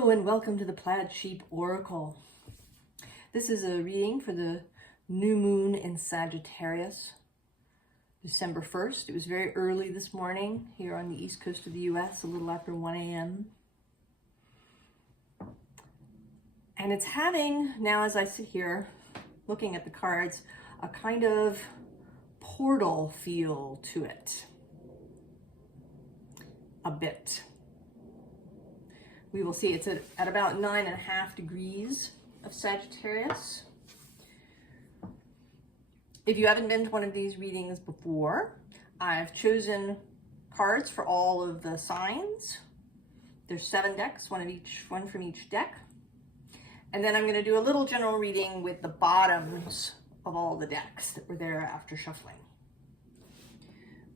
Hello and welcome to the Plaid Sheep Oracle. This is a reading for the new moon in Sagittarius, December 1st. It was very early this morning here on the east coast of the US, a little after 1 a.m. And it's having, now as I sit here looking at the cards, a kind of portal feel to it. A bit. We will see. It's at about 9.5 degrees of Sagittarius. If you haven't been to one of these readings before, I've chosen cards for all of the signs. There's 7 decks, one from each deck. And then I'm going to do a little general reading with the bottoms of all the decks that were there after shuffling.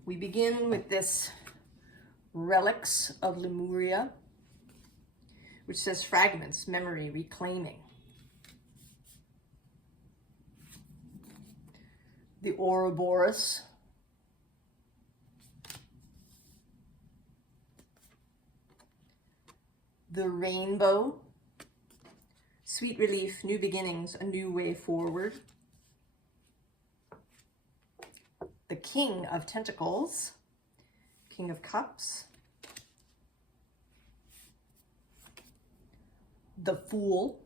We begin with this Relics of Lemuria, which says fragments, memory, reclaiming. The Ouroboros. The Rainbow. Sweet relief, new beginnings, a new way forward. The King of Pentacles. King of Cups. The Fool.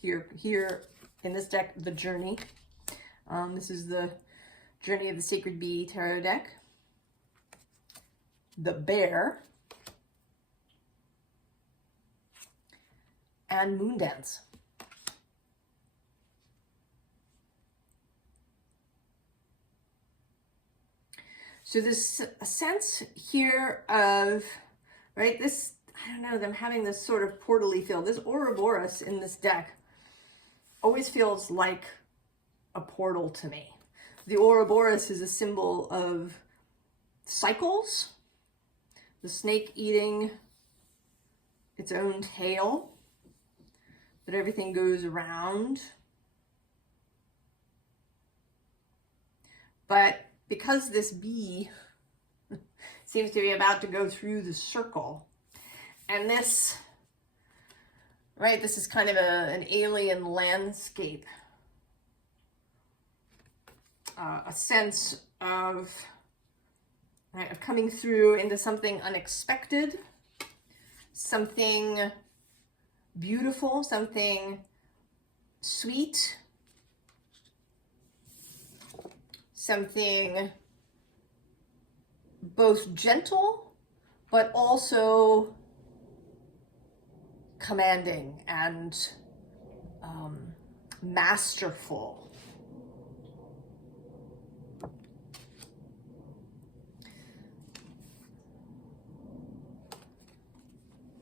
Here in this deck, the Journey. This is the Journey of the Sacred Bee tarot deck. The Bear. And Moondance. So there's a sense here of, right, this, I don't know, them having this sort of portal-y feel. This Ouroboros in this deck always feels like a portal to me. The Ouroboros is a symbol of cycles, the snake eating its own tail, that everything goes around. But because this bee seems to be about to go through the circle, and this, right, this is kind of an alien landscape. A sense of, right, of coming through into something unexpected, something beautiful, something sweet, something both gentle, but also commanding and masterful.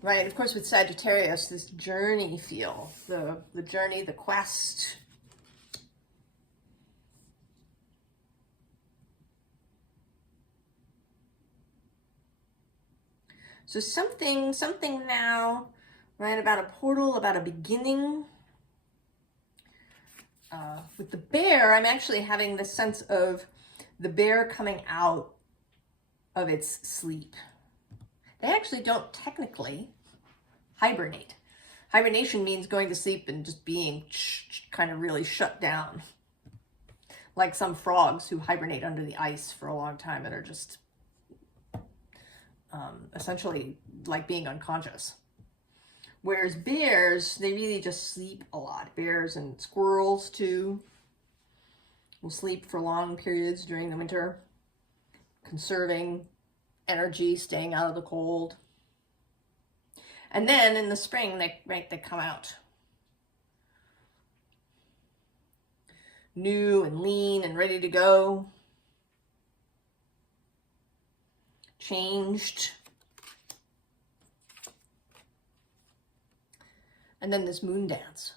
Right, of course with Sagittarius, this journey feel, the journey, the quest. So something now, right, about a portal, about a beginning. With the bear, I'm actually having this sense of the bear coming out of its sleep. They actually don't technically hibernate. Hibernation means going to sleep and just being kind of really shut down. Like some frogs who hibernate under the ice for a long time and are just essentially like being unconscious. Whereas bears, they really just sleep a lot. Bears and squirrels too will sleep for long periods during the winter, conserving energy, staying out of the cold. And then in the spring, they come out new and lean and ready to go. Changed. And then this moon dance.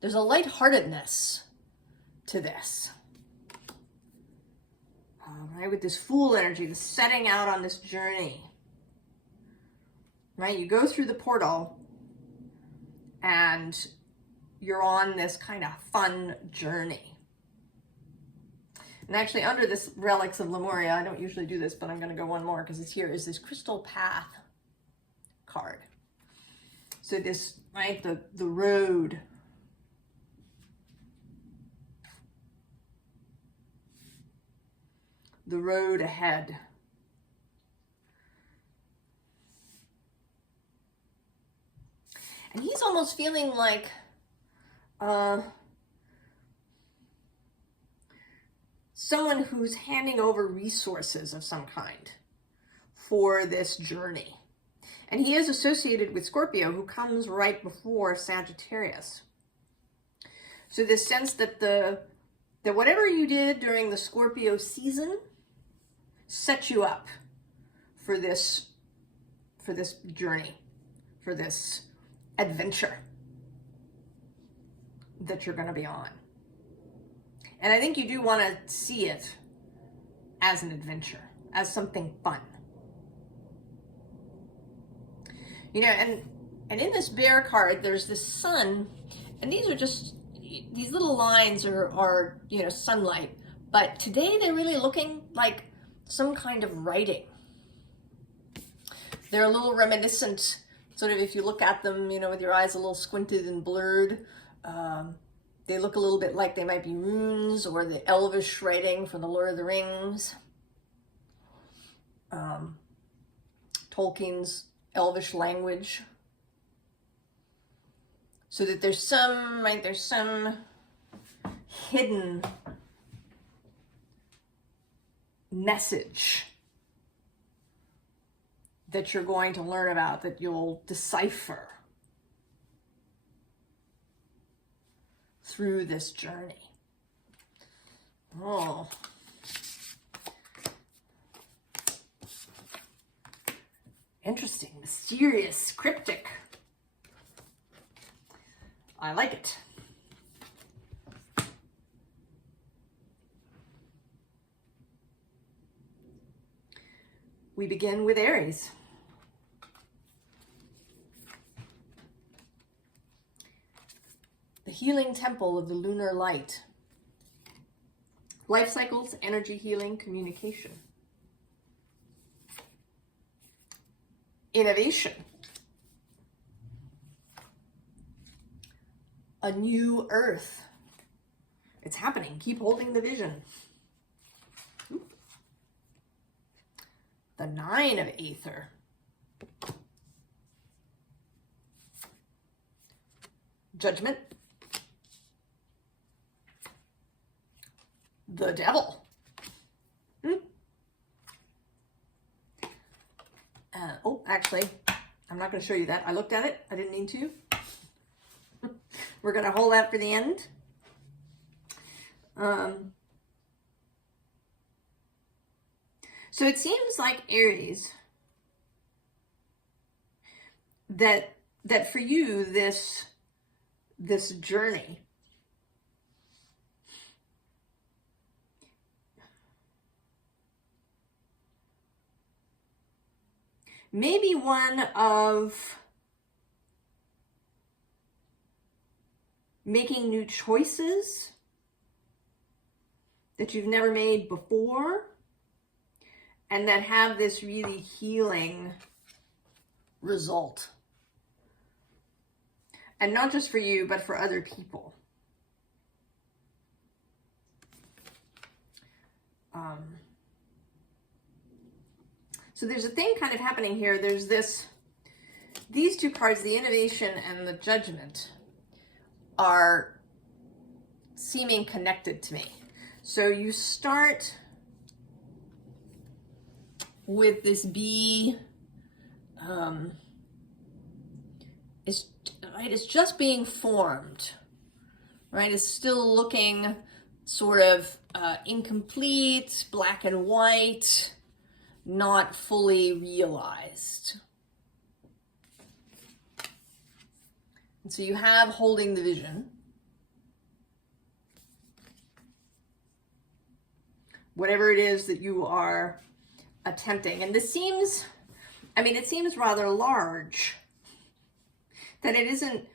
There's a lightheartedness to this. Right, with this Fool energy, the setting out on this journey. Right, you go through the portal and you're on this kind of fun journey. And actually under this Relics of Lemuria, I don't usually do this, but I'm going to go one more because it's here, is this Crystal Path card. So this, right, the road. The road ahead. And he's almost feeling like someone who's handing over resources of some kind for this journey. And he is associated with Scorpio, who comes right before Sagittarius. So this sense that that whatever you did during the Scorpio season set you up for this journey, for this adventure that you're going to be on. And I think you do want to see it as an adventure, as something fun. You know, and in this bear card, there's this sun, and these are just, these little lines are, you know, sunlight. But today they're really looking like some kind of writing. They're a little reminiscent, sort of, if you look at them, you know, with your eyes a little squinted and blurred. They look a little bit like they might be runes or the elvish writing from the Lord of the Rings. Tolkien's elvish language. So that there's some, right, there's some hidden message that you're going to learn about, that you'll decipher through this journey. Oh. Interesting, mysterious, cryptic. I like it. We begin with Aries. The healing temple of the lunar light. Life cycles, energy healing, communication. Innovation. A new earth. It's happening. Keep holding the vision. The 9 of Aether. Judgment. The Devil. Oh, actually, I'm not going to show you that. I looked at it. I didn't mean to. We're going to hold that for the end. So it seems like Aries, that for you, this journey may be one of making new choices that you've never made before, and that have this really healing result. And not just for you, but for other people. So there's a thing kind of happening here. There's these two cards, the innovation and the judgment, are seeming connected to me. So you start with this bee, it's just being formed, right? It's still looking sort of incomplete, black and white, not fully realized. And so you have holding the vision. Whatever it is that you are attempting. And this seems, I mean, it seems rather large. That it isn't,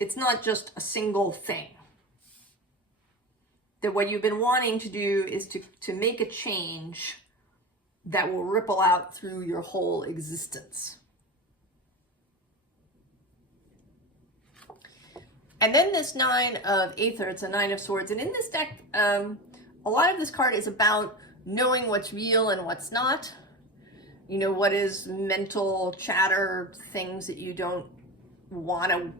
it's not just a single thing. that what you've been wanting to do is to make a change that will ripple out through your whole existence. And then this Nine of Aether, it's a Nine of Swords. And in this deck, a lot of this card is about knowing what's real and what's not. You know, what is mental chatter, things that you don't want to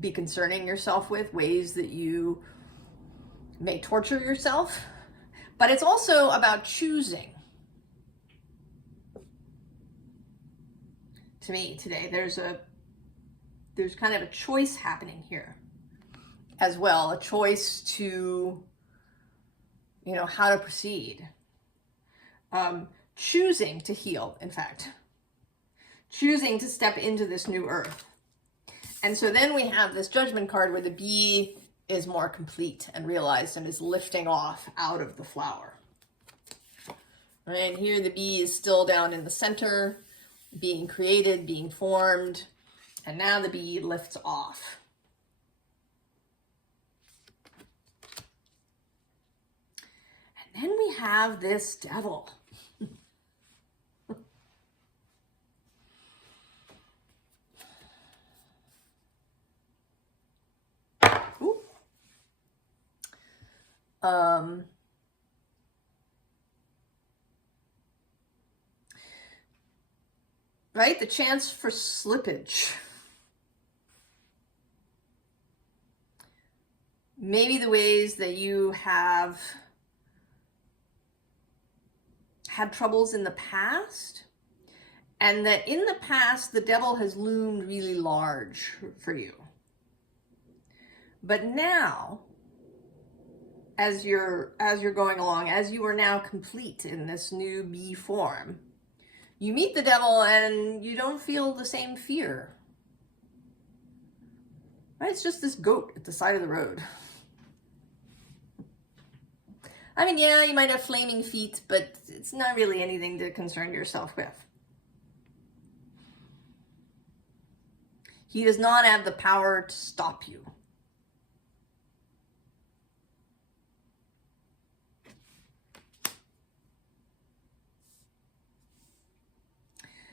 be concerning yourself with, ways that you may torture yourself. But it's also about choosing. To me today, there's kind of a choice happening here as well, a choice to, you know, how to proceed. Choosing to heal, in fact. Choosing to step into this new earth. And so then we have this Judgment card where the bee is more complete and realized and is lifting off out of the flower. And here the bee is still down in the center, being created, being formed, and now the bee lifts off. And then we have this devil. Right? The chance for slippage. Maybe the ways that you have had troubles in the past, and that in the past the devil has loomed really large for you. But now, as you're going along, as you are now complete in this new bee form, you meet the devil and you don't feel the same fear. Right? It's just this goat at the side of the road. I mean, yeah, you might have flaming feet, but it's not really anything to concern yourself with. He does not have the power to stop you.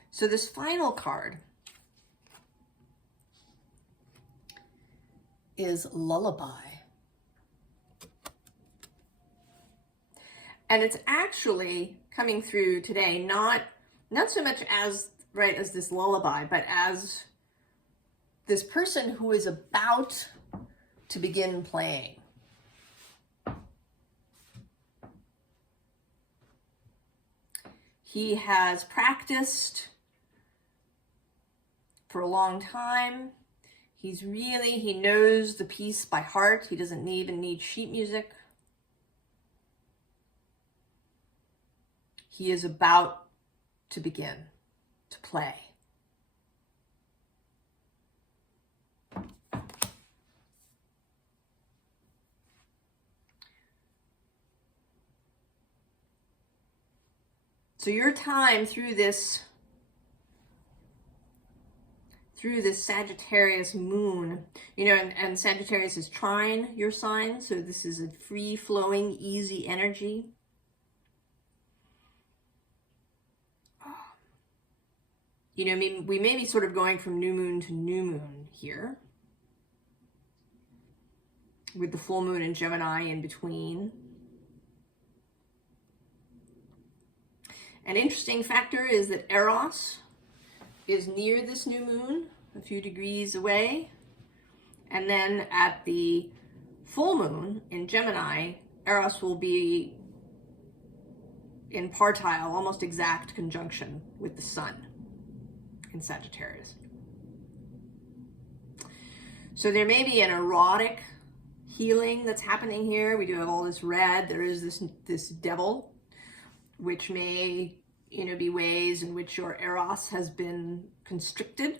So this final card is Lullaby. And it's actually coming through today, not so much as, right, as this lullaby, but as this person who is about to begin playing. He has practiced for a long time. He knows the piece by heart. He doesn't even need sheet music. He is about to begin to play. So your time through this Sagittarius moon, you know, and Sagittarius is trine your sign, so this is a free-flowing, easy energy. You know, we may be sort of going from new moon to new moon here, with the full moon in Gemini in between. An interesting factor is that Eros is near this new moon, a few degrees away. And then at the full moon in Gemini, Eros will be in partile, almost exact conjunction with the sun in Sagittarius. So there may be an erotic healing that's happening here. We do have all this red. There is this devil, which may, you know, be ways in which your Eros has been constricted.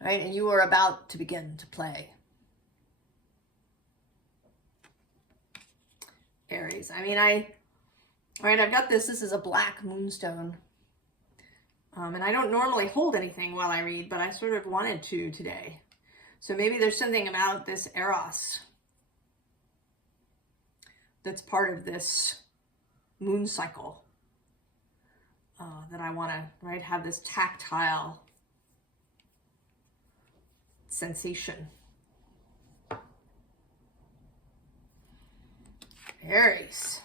Right? And you are about to begin to play. Aries. I mean, I've got this is a black moonstone. And I don't normally hold anything while I read, but I sort of wanted to today. So maybe there's something about this Eros that's part of this moon cycle that I want to, right, have this tactile sensation. Aries.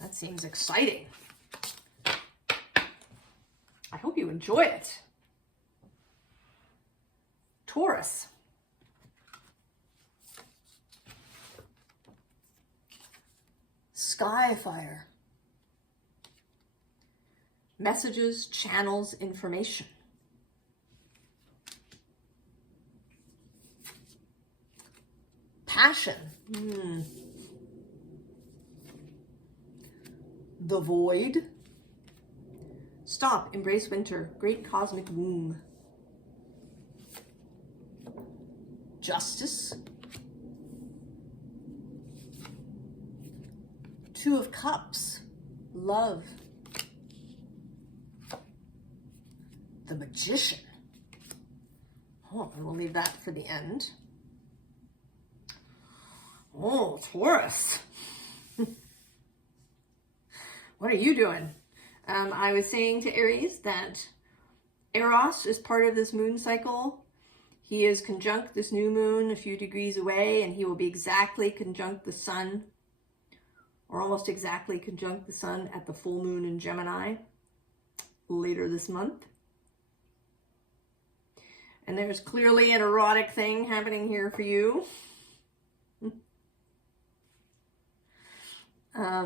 That seems exciting. I hope you enjoy it. Taurus. Skyfire. Messages, channels, information. Passion. The void. Stop, embrace winter. Great cosmic womb. Justice. Two of Cups. Love. The Magician. Oh, and we'll leave that for the end. Oh, Taurus. What are you doing? I was saying to Aries that Eros is part of this moon cycle. He is conjunct this new moon a few degrees away, and he will be exactly conjunct the sun, or almost exactly conjunct the sun at the full moon in Gemini later this month. And there's clearly an erotic thing happening here for you. I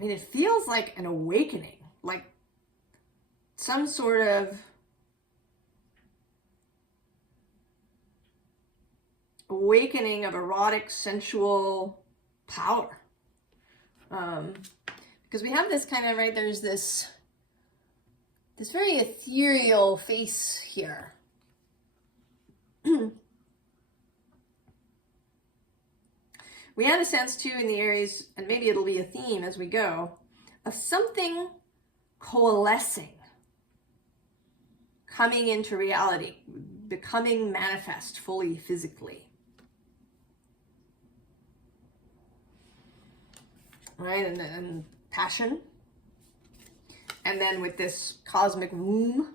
mean, it feels like an awakening, like some sort of awakening of erotic, sensual power. Because we have this kind of, right, there's this very ethereal face here. We had a sense too in the Aries, and maybe it'll be a theme as we go, of something coalescing, coming into reality, becoming manifest fully physically. Right, and passion. And then with this cosmic womb,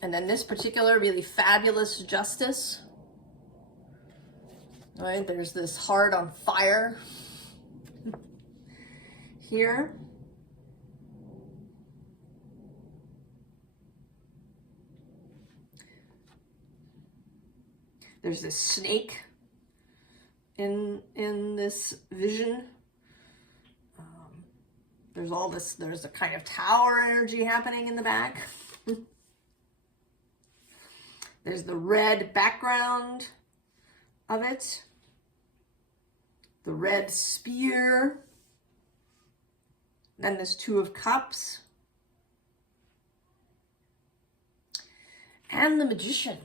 and then this particular really fabulous justice. Right, there's this heart on fire here. There's this snake in this vision. There's a kind of tower energy happening in the back. There's the red background of it. The red spear. Then this Two of Cups. And the Magician.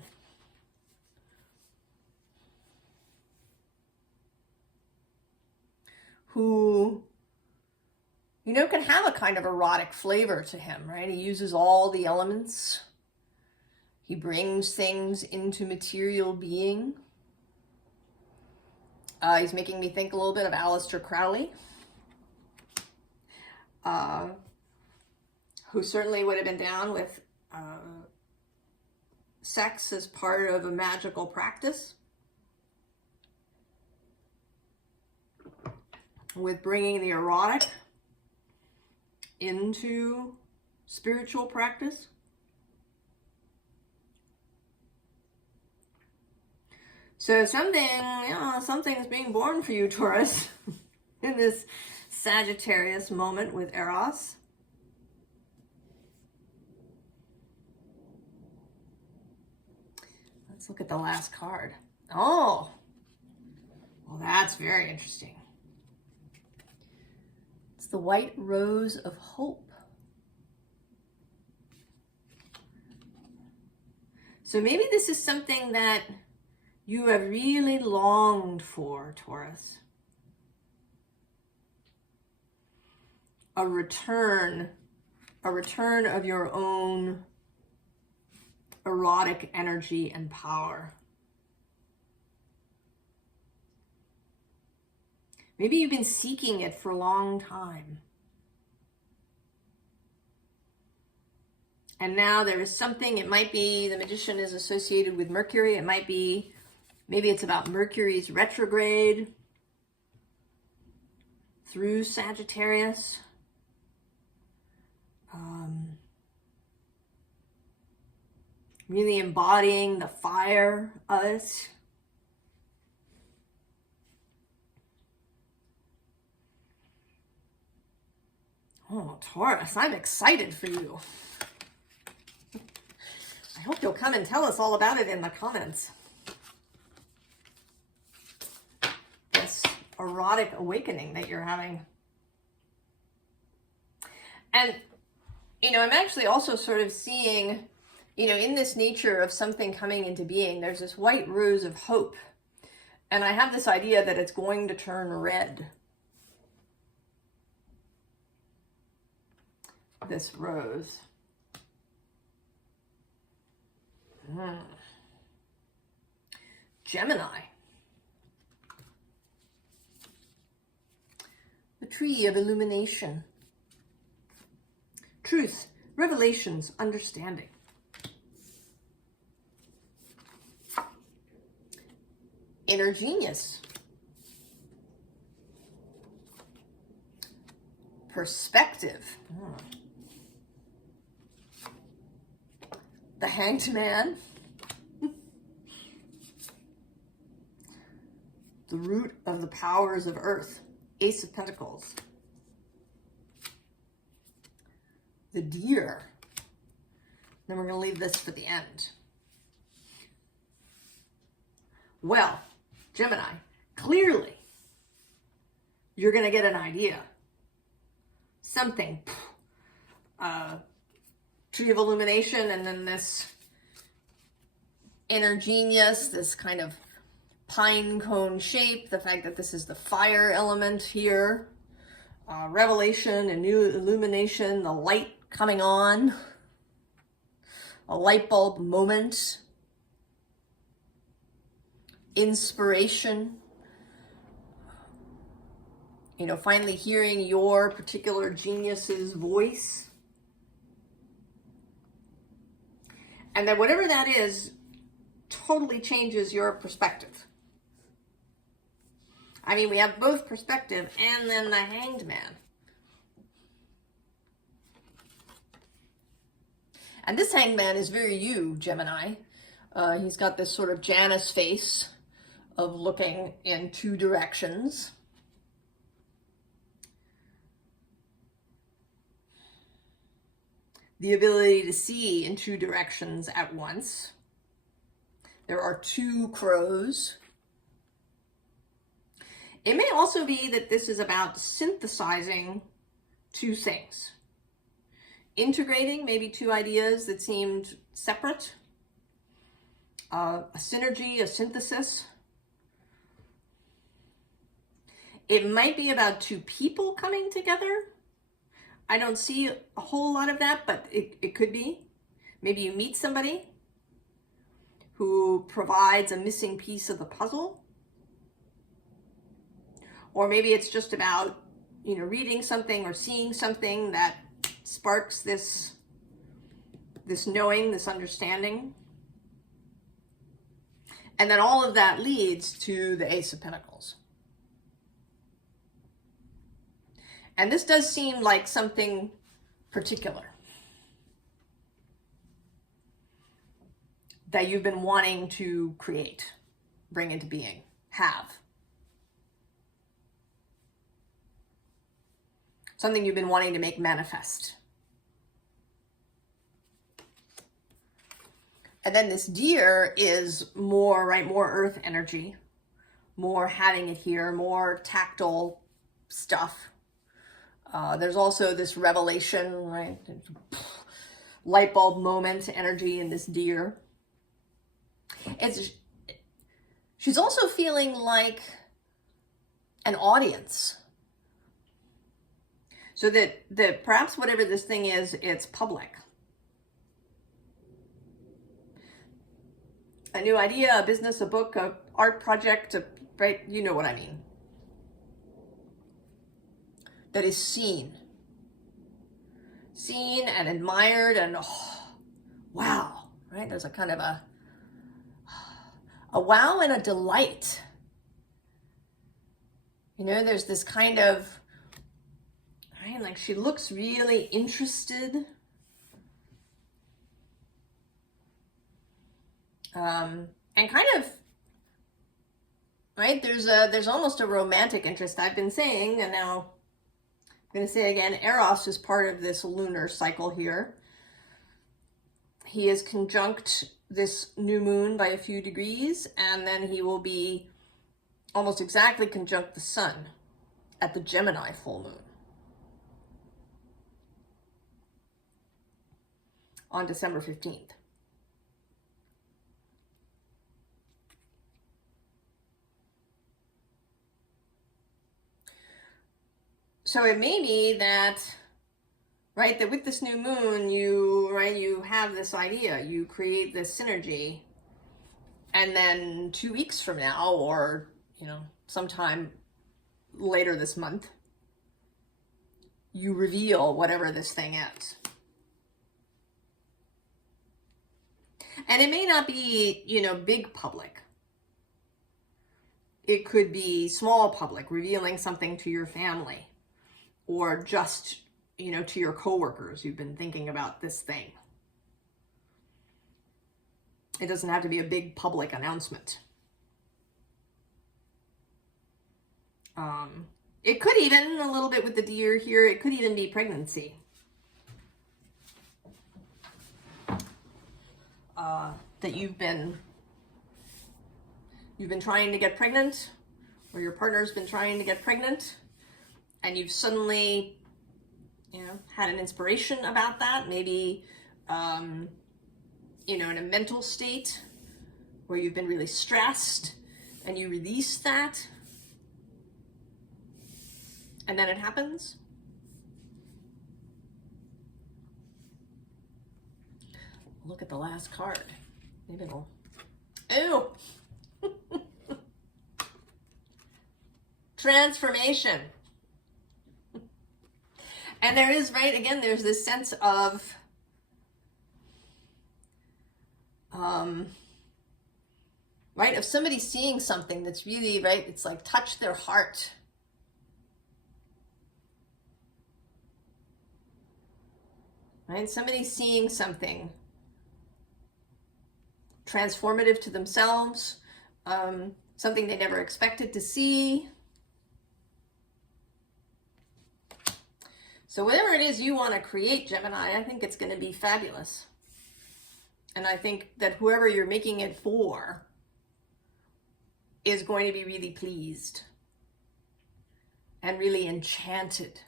Who, you know, can have a kind of erotic flavor to him, right? He uses all the elements. He brings things into material being. He's making me think a little bit of Aleister Crowley, who certainly would have been down with sex as part of a magical practice, with bringing the erotic into spiritual practice. So something's being born for you, Taurus, in this Sagittarius moment with Eros. Let's look at the last card. Oh, well, that's very interesting. It's the White Rose of Hope. So maybe this is something that you have really longed for, Taurus. a return of your own erotic energy and power. Maybe you've been seeking it for a long time. And now there is something, it might be the Magician is associated with Mercury. It might be, maybe it's about Mercury's retrograde through Sagittarius. Really embodying the fire of it. Oh, Taurus, I'm excited for you. I hope you'll come and tell us all about it in the comments. This erotic awakening that you're having. And, you know, I'm actually also sort of seeing, you know, in this nature of something coming into being, there's this white rose of hope. And I have this idea that it's going to turn red. This rose. Gemini. The tree of illumination. Truth, revelations, understanding. Inner genius. Perspective. The Hanged Man. The root of the powers of earth. Ace of Pentacles. The Deer. Then we're going to leave this for the end. Well, Gemini, clearly you're going to get an idea. Something. Tree of illumination, and then this inner genius, this kind of pine cone shape, the fact that this is the fire element here, revelation, a new illumination, the light coming on, a light bulb moment, inspiration, you know, finally hearing your particular genius's voice. And then whatever that is totally changes your perspective. I mean, we have both perspective and then the Hanged Man. And this Hanged Man is very you, Gemini. He's got this sort of Janus face of looking in two directions. The ability to see in two directions at once. There are two crows. It may also be that this is about synthesizing two things. Integrating maybe two ideas that seemed separate. A synergy, a synthesis. It might be about two people coming together. I don't see a whole lot of that, but it could be. Maybe you meet somebody who provides a missing piece of the puzzle. Or maybe it's just about, you know, reading something or seeing something that sparks this knowing, this understanding. And then all of that leads to the Ace of Pentacles. And this does seem like something particular that you've been wanting to create, bring into being, have. Something you've been wanting to make manifest. And then this Deer is more, right, more earth energy, more having it here, more tactile stuff. There's also this revelation, right? Light bulb moment energy in this Deer. She's also feeling like an audience. So that perhaps whatever this thing is, it's public. A new idea, a business, a book, a art project, right? You know what I mean. That is seen. Seen and admired and, oh, wow, right? There's a kind of a wow and a delight. You know, there's this kind of, right, like she looks really interested. And kind of, right, there's almost a romantic interest. I've been saying, and now I'm going to say again, Eros is part of this lunar cycle here. He is conjunct this new moon by a few degrees, and then he will be almost exactly conjunct the sun at the Gemini full moon on December 15th. So it may be that, right, that with this new moon, you have this idea, you create this synergy, and then 2 weeks from now, or, you know, sometime later this month, you reveal whatever this thing is. And it may not be, you know, big public. It could be small public, revealing something to your family. Or just, you know, to your coworkers, you've been thinking about this thing. It doesn't have to be a big public announcement. It could even, a little bit with the deer here, it could even be pregnancy. That you've been trying to get pregnant, or your partner's been trying to get pregnant. And you've suddenly, you know, had an inspiration about that. Maybe, you know, in a mental state where you've been really stressed and you release that. And then it happens. Look at the last card. Maybe it'll, ew. Transformation. And there is, right, again, there's this sense of, right, of somebody seeing something that's really, right, it's like touch their heart. Right, somebody seeing something transformative to themselves, something they never expected to see. So whatever it is you want to create, Gemini, I think it's going to be fabulous. And I think that whoever you're making it for is going to be really pleased and really enchanted.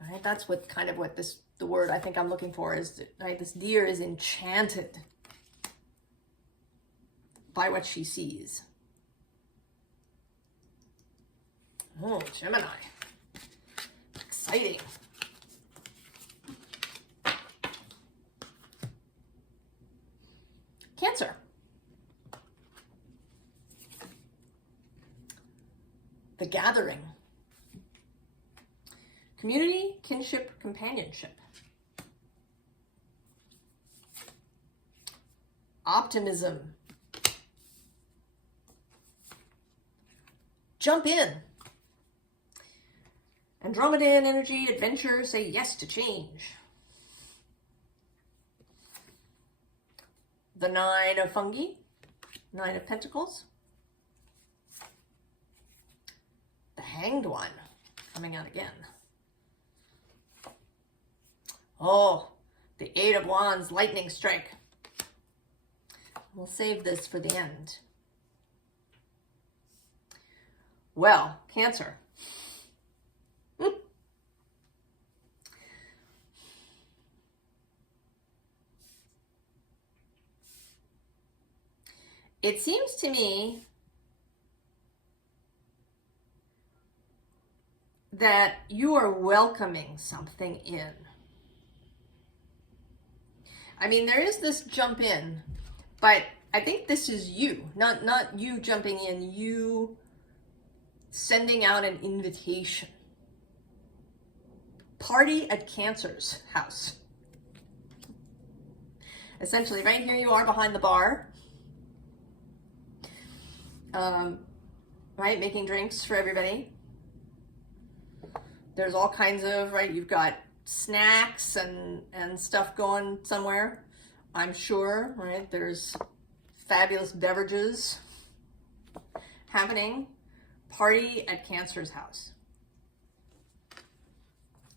All right, that's what kind of what this, the word I think I'm looking for is, right, this deer is enchanted by what she sees. Oh, Gemini. Exciting. Cancer. The gathering. Community, kinship, companionship. Optimism. Jump in. Andromedan energy, adventure, say yes to change. The Nine of Fungi, Nine of Pentacles. The Hanged One, coming out again. Oh, the Eight of Wands, lightning strike. We'll save this for the end. Well, Cancer. It seems to me that you are welcoming something in. I mean, there is this jump in, but I think this is you, not you jumping in, you sending out an invitation. Party at Cancer's house. Essentially, right here you are behind the bar, right, making drinks for everybody. There's all kinds of, right, you've got snacks and stuff going somewhere, I'm sure, right? There's fabulous beverages happening. Party at Cancer's house.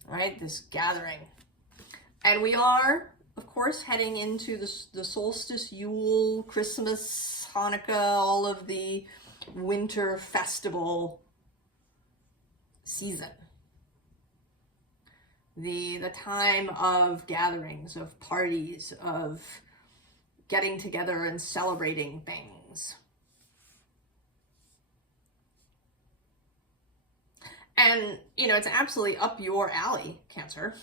Right, this gathering. And we are, of course, heading into the solstice, Yule, Christmas, Hanukkah, all of the winter festival season. The time of gatherings, of parties, of getting together and celebrating things. And, you know, it's absolutely up your alley, Cancer.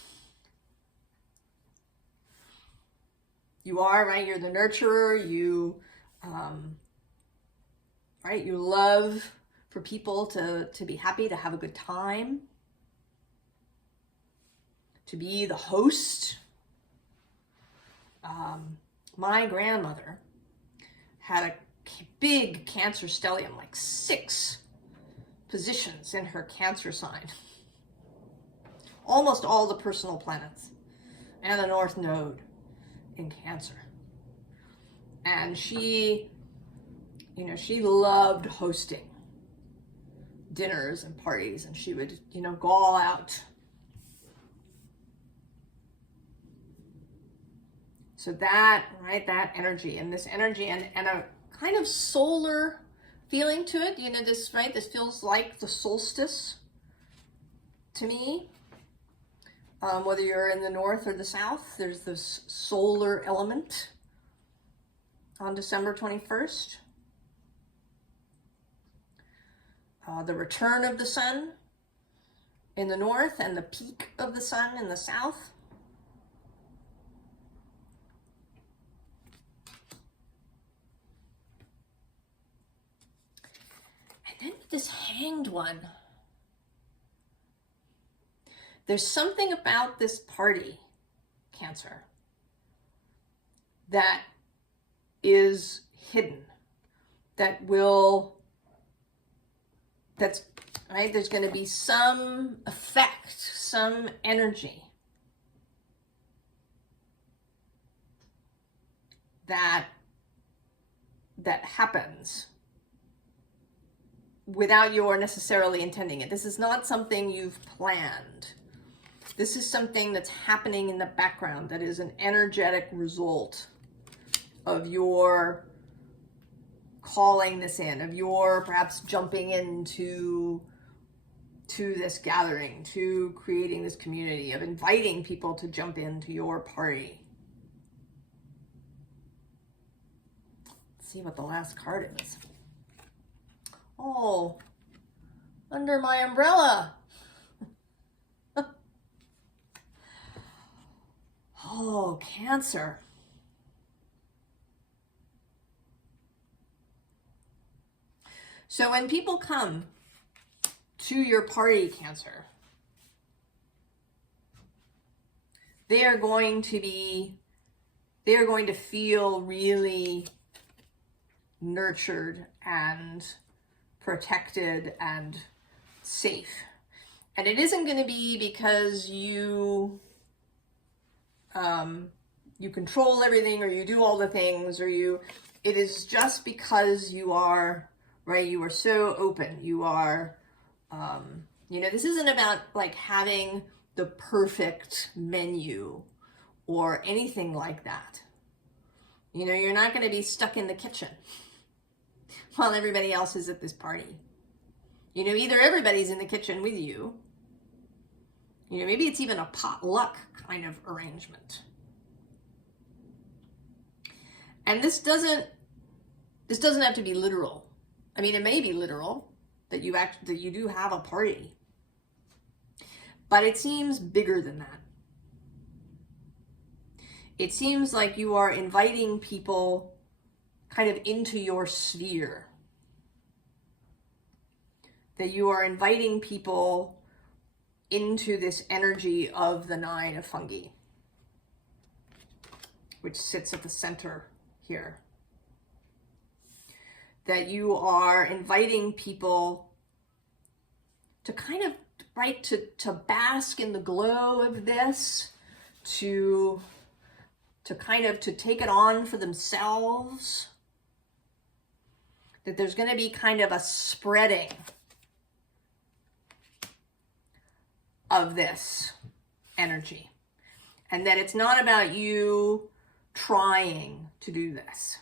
You are, right? You're the nurturer. You, right? You love for people to be happy, to have a good time, to be the host. My grandmother had a big Cancer stellium, like 6 positions in her Cancer sign. Almost all the personal planets and the North Node in Cancer. And she, you know, she loved hosting dinners and parties, and she would, you know, go all out. So that, right, that energy and this energy and a kind of solar feeling to it, you know, this, right, this feels like the solstice to me. Whether you're in the north or the south, there's this solar element on December 21st. The return of the sun in the north and the peak of the sun in the south. And then this Hanged One. There's something about this party, Cancer, that is hidden, that's, right, there's going to be some effect, some energy that happens without your necessarily intending it. This is not something you've planned. This is something that's happening in the background that is an energetic result of your calling this in, of your perhaps jumping into this gathering, to creating this community, of inviting people to jump into your party. Let's see what the last card is. Oh, Under My Umbrella. Oh, Cancer. So when people come to your party, Cancer, they are going to feel really nurtured and protected and safe. And it isn't going to be because you control everything, or you do all the things, or it is just because you are, right, you are so open. You are, you know, this isn't about like having the perfect menu or anything like that. You know, you're not going to be stuck in the kitchen while everybody else is at this party. You know, either everybody's in the kitchen with you, you know, maybe it's even a potluck kind of arrangement. And this doesn't have to be literal. I mean, it may be literal that you do have a party, but it seems bigger than that. It seems like you are inviting people kind of into your sphere. That you are inviting people into this energy of the Nine of Fungi, which sits at the center here. That you are inviting people to kind of, right, to bask in the glow of this, to kind of, to take it on for themselves. That there's going to be kind of a spreading of this energy. And that it's not about you trying to do this.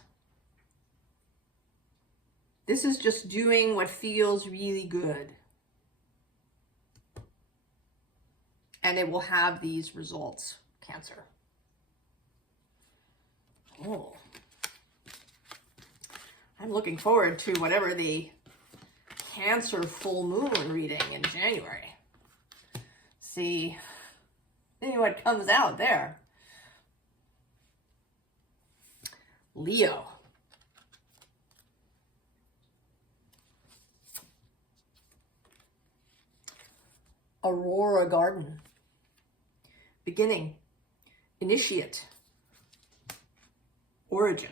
This is just doing what feels really good. And it will have these results, Cancer. Oh. I'm looking forward to whatever the Cancer full moon reading in January. See what comes out there. Leo. Aurora Garden. Beginning. Initiate. Origin.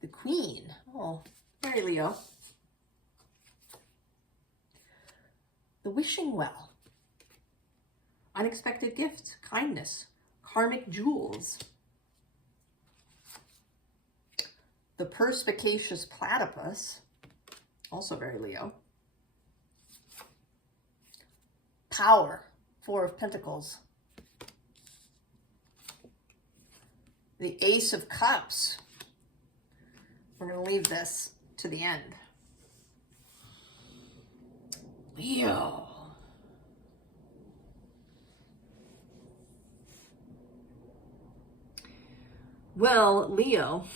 The Queen. Oh, very Leo. The Wishing Well. Unexpected gifts. Kindness. Karmic jewels. The Perspicacious Platypus. Also very Leo. Power. Four of Pentacles. The Ace of Cups. We're going to leave this to the end. Leo. Well, Leo,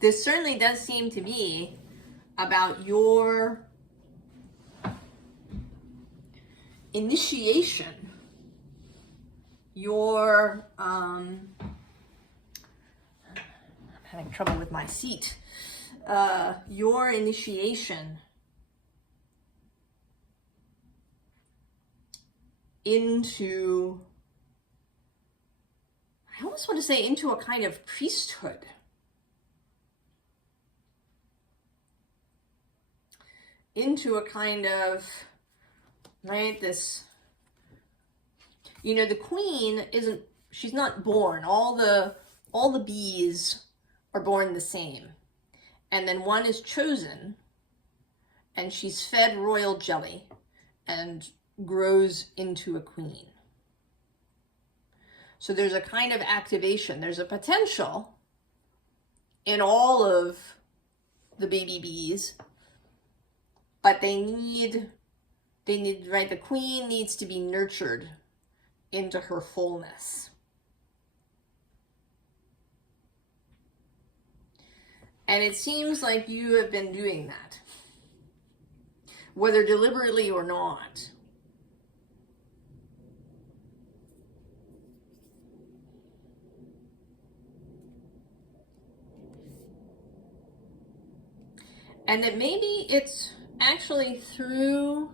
this certainly does seem to be about your initiation, your, I'm having trouble with my seat, your initiation into, I almost want to say into a kind of priesthood. Into a kind of, right, this, you know, the Queen isn't, she's not born. All the bees are born the same. And then one is chosen, and she's fed royal jelly and grows into a queen. So there's a kind of activation. There's a potential in all of the baby bees, but they need, right, the queen needs to be nurtured into her fullness. And it seems like you have been doing that, whether deliberately or not. And that maybe it's actually through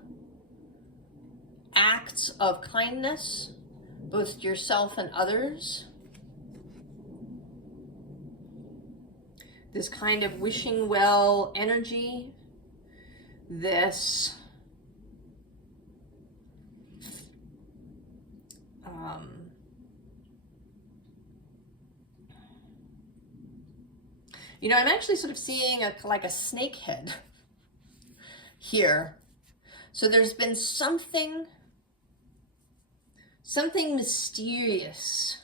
acts of kindness, both to yourself and others, this kind of wishing well energy, this you know, I'm actually sort of seeing like a snake head here. So there's been something mysterious,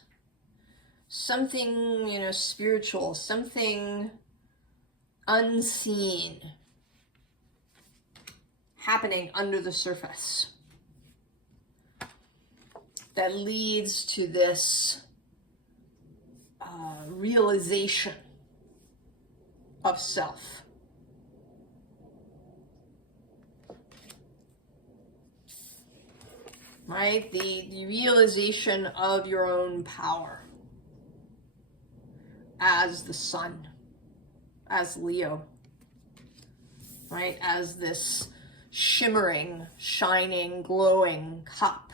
something, you know, spiritual, something unseen happening under the surface that leads to this realization of self. right? The realization of your own power as the sun, as Leo, right? As this shimmering, shining, glowing cup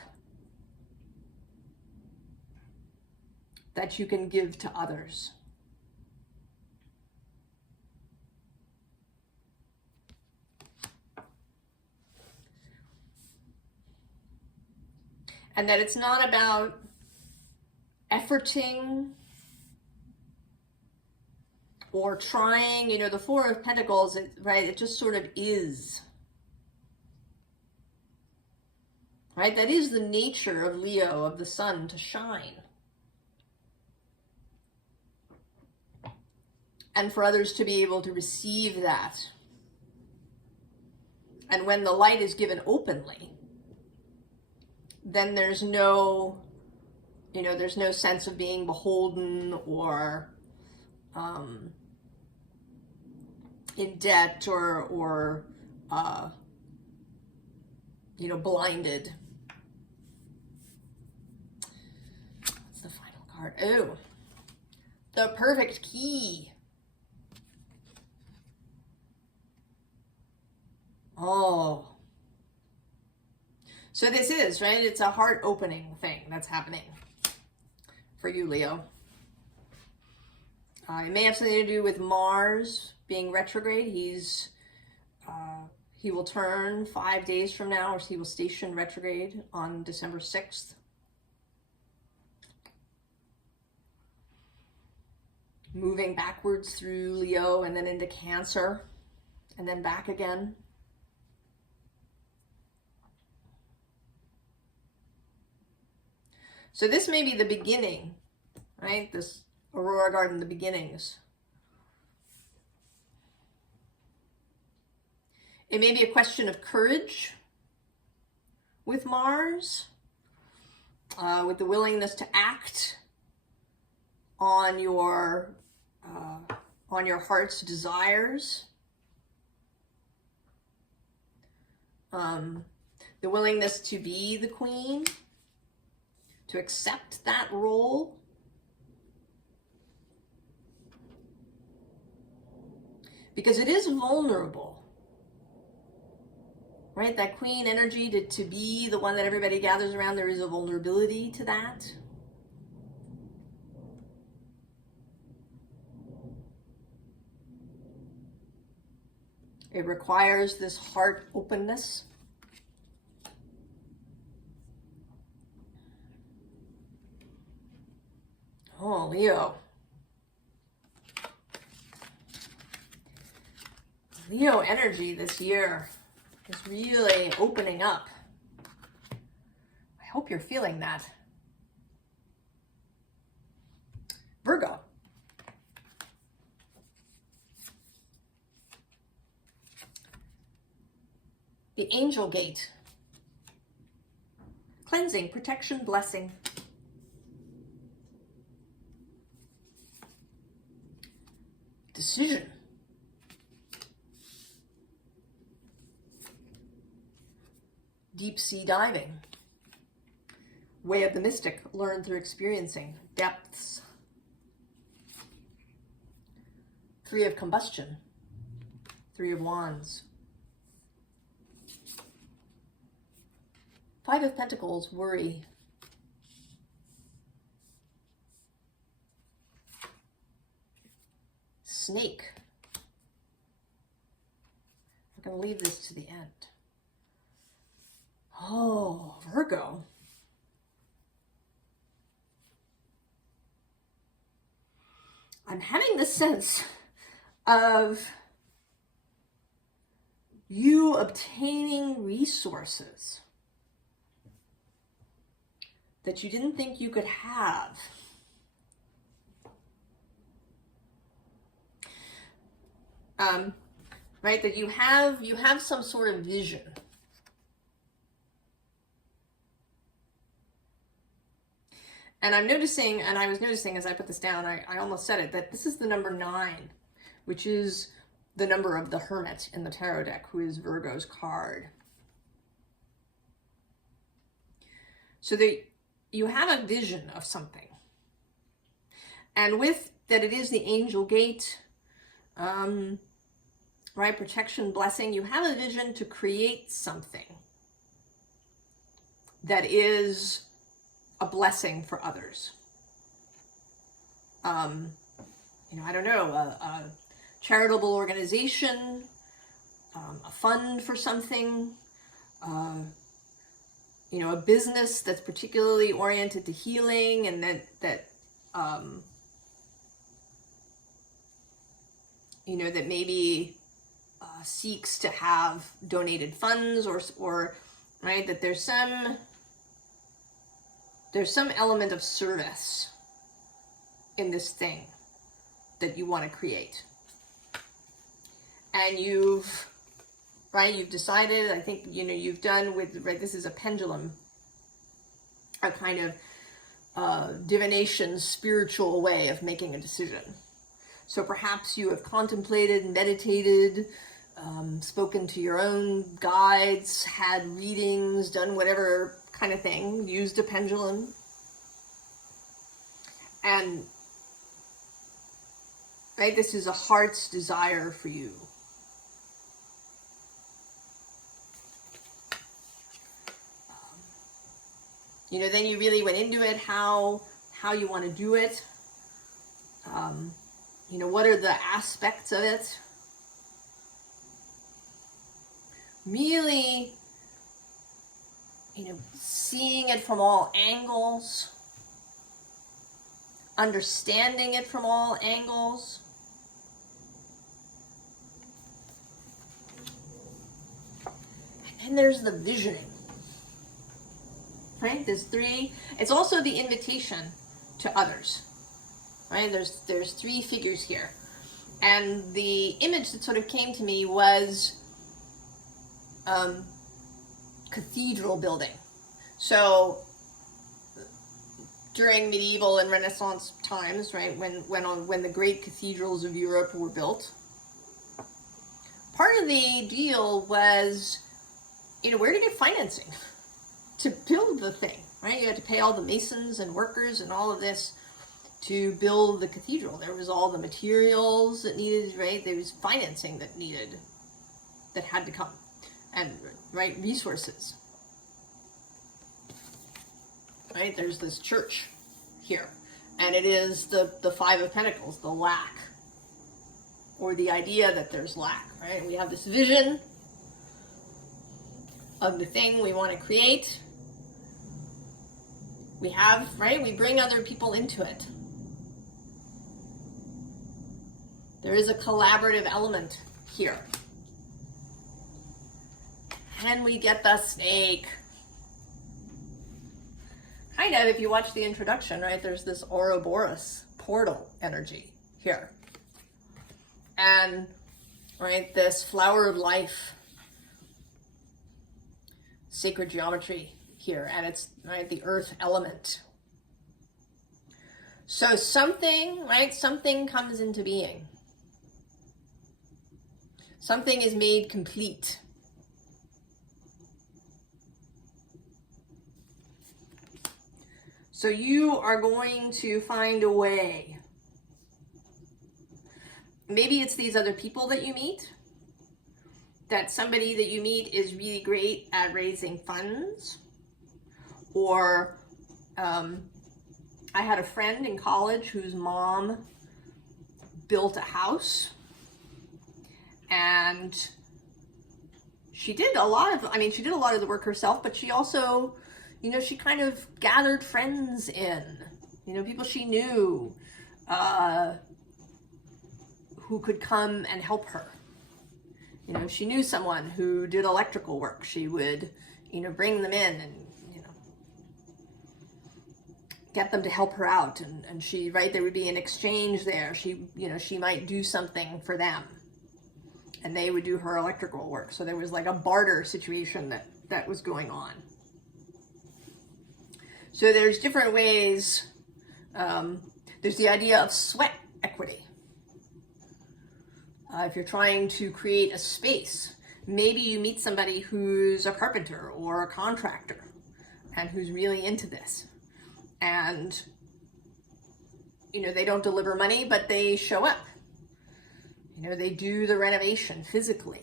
that you can give to others. And that it's not about efforting or trying, you know, the Four of Pentacles, right? It just sort of is. Right? That is the nature of Leo, of the sun, to shine. And for others to be able to receive that. And when the light is given openly, then there's no, you know, there's no sense of being beholden or in debt or you know, blinded. What's the final card? Oh, the perfect key. Oh. So this is, right? It's a heart opening thing that's happening for you, Leo. It may have something to do with Mars being retrograde. He will turn 5 days from now, or he will station retrograde on December 6th. Moving backwards through Leo and then into Cancer and then back again. So this may be the beginning, right? This Aurora Garden, the beginnings. It may be a question of courage with Mars, with the willingness to act on your heart's desires, the willingness to be the queen, to accept that role. Because it is vulnerable, right? That queen energy to be the one that everybody gathers around, there is a vulnerability to that. It requires this heart openness. Oh, Leo. Leo energy this year is really opening up. I hope you're feeling that. Virgo. The Angel Gate. Cleansing, protection, blessing. Decision. Deep sea diving. Way of the mystic, learn through experiencing. Depths. Three of combustion. Three of wands. Five of Pentacles, worry. Snake. We're going to leave this to the end. Oh, Virgo. I'm having the sense of you obtaining resources that you didn't think you could have. Right, that you have some sort of vision. And I'm noticing, and I was noticing as I put this down, I almost said it, that this is the number 9, which is the number of the Hermit in the tarot deck, who is Virgo's card. So that you have a vision of something. And with that, it is the angel gate, right? Protection, blessing. You have a vision to create something that is a blessing for others. You know, I don't know, a charitable organization, a fund for something, you know, a business that's particularly oriented to healing, and that you know, that maybe seeks to have donated funds, or right, that there's some element of service in this thing that you want to create. And you've decided, I think, you know, you've done with, right, this is a pendulum, a kind of divination, spiritual way of making a decision. So perhaps you have contemplated, meditated, spoken to your own guides, had readings, done whatever kind of thing, used a pendulum. And, right, this is a heart's desire for you. You know, then you really went into it, how you want to do it. You know, what are the aspects of it? Really, you know, seeing it from all angles, understanding it from all angles. And then there's the visioning. Right? There's three. It's also the invitation to others. Right? There's three figures here. And the image that sort of came to me was cathedral building. So during medieval and Renaissance times, right, when the great cathedrals of Europe were built, part of the deal was, you know, where to get financing to build the thing, right? You had to pay all the masons and workers and all of this to build the cathedral. There was all the materials that needed, right? There was financing that had to come, and, right, resources. Right? There's this church here, and it is the Five of Pentacles, the lack, or the idea that there's lack, right? We have this vision of the thing we want to create. We have, right, we bring other people into it. There is a collaborative element here. And we get the snake. Kind of, if you watch the introduction, right, there's this Ouroboros portal energy here. And, right, this flower of life, sacred geometry here, and it's, right, the earth element. So something, right, something comes into being. Something is made complete. So you are going to find a way. Maybe it's these other people that you meet. That somebody that you meet is really great at raising funds. Or I had a friend in college whose mom built a house. And she did a lot of the work herself, but she also, you know, she kind of gathered friends in, you know, people she knew who could come and help her. You know, she knew someone who did electrical work. She would, you know, bring them in and, you know, get them to help her out. And she, right, there would be an exchange there. She, you know, she might do something for them, and they would do her electrical work. So there was like a barter situation that was going on. So there's different ways. There's the idea of sweat equity. If you're trying to create a space, maybe you meet somebody who's a carpenter or a contractor, and who's really into this. And, you know, they don't deliver money, but they show up. You know, they do the renovation physically.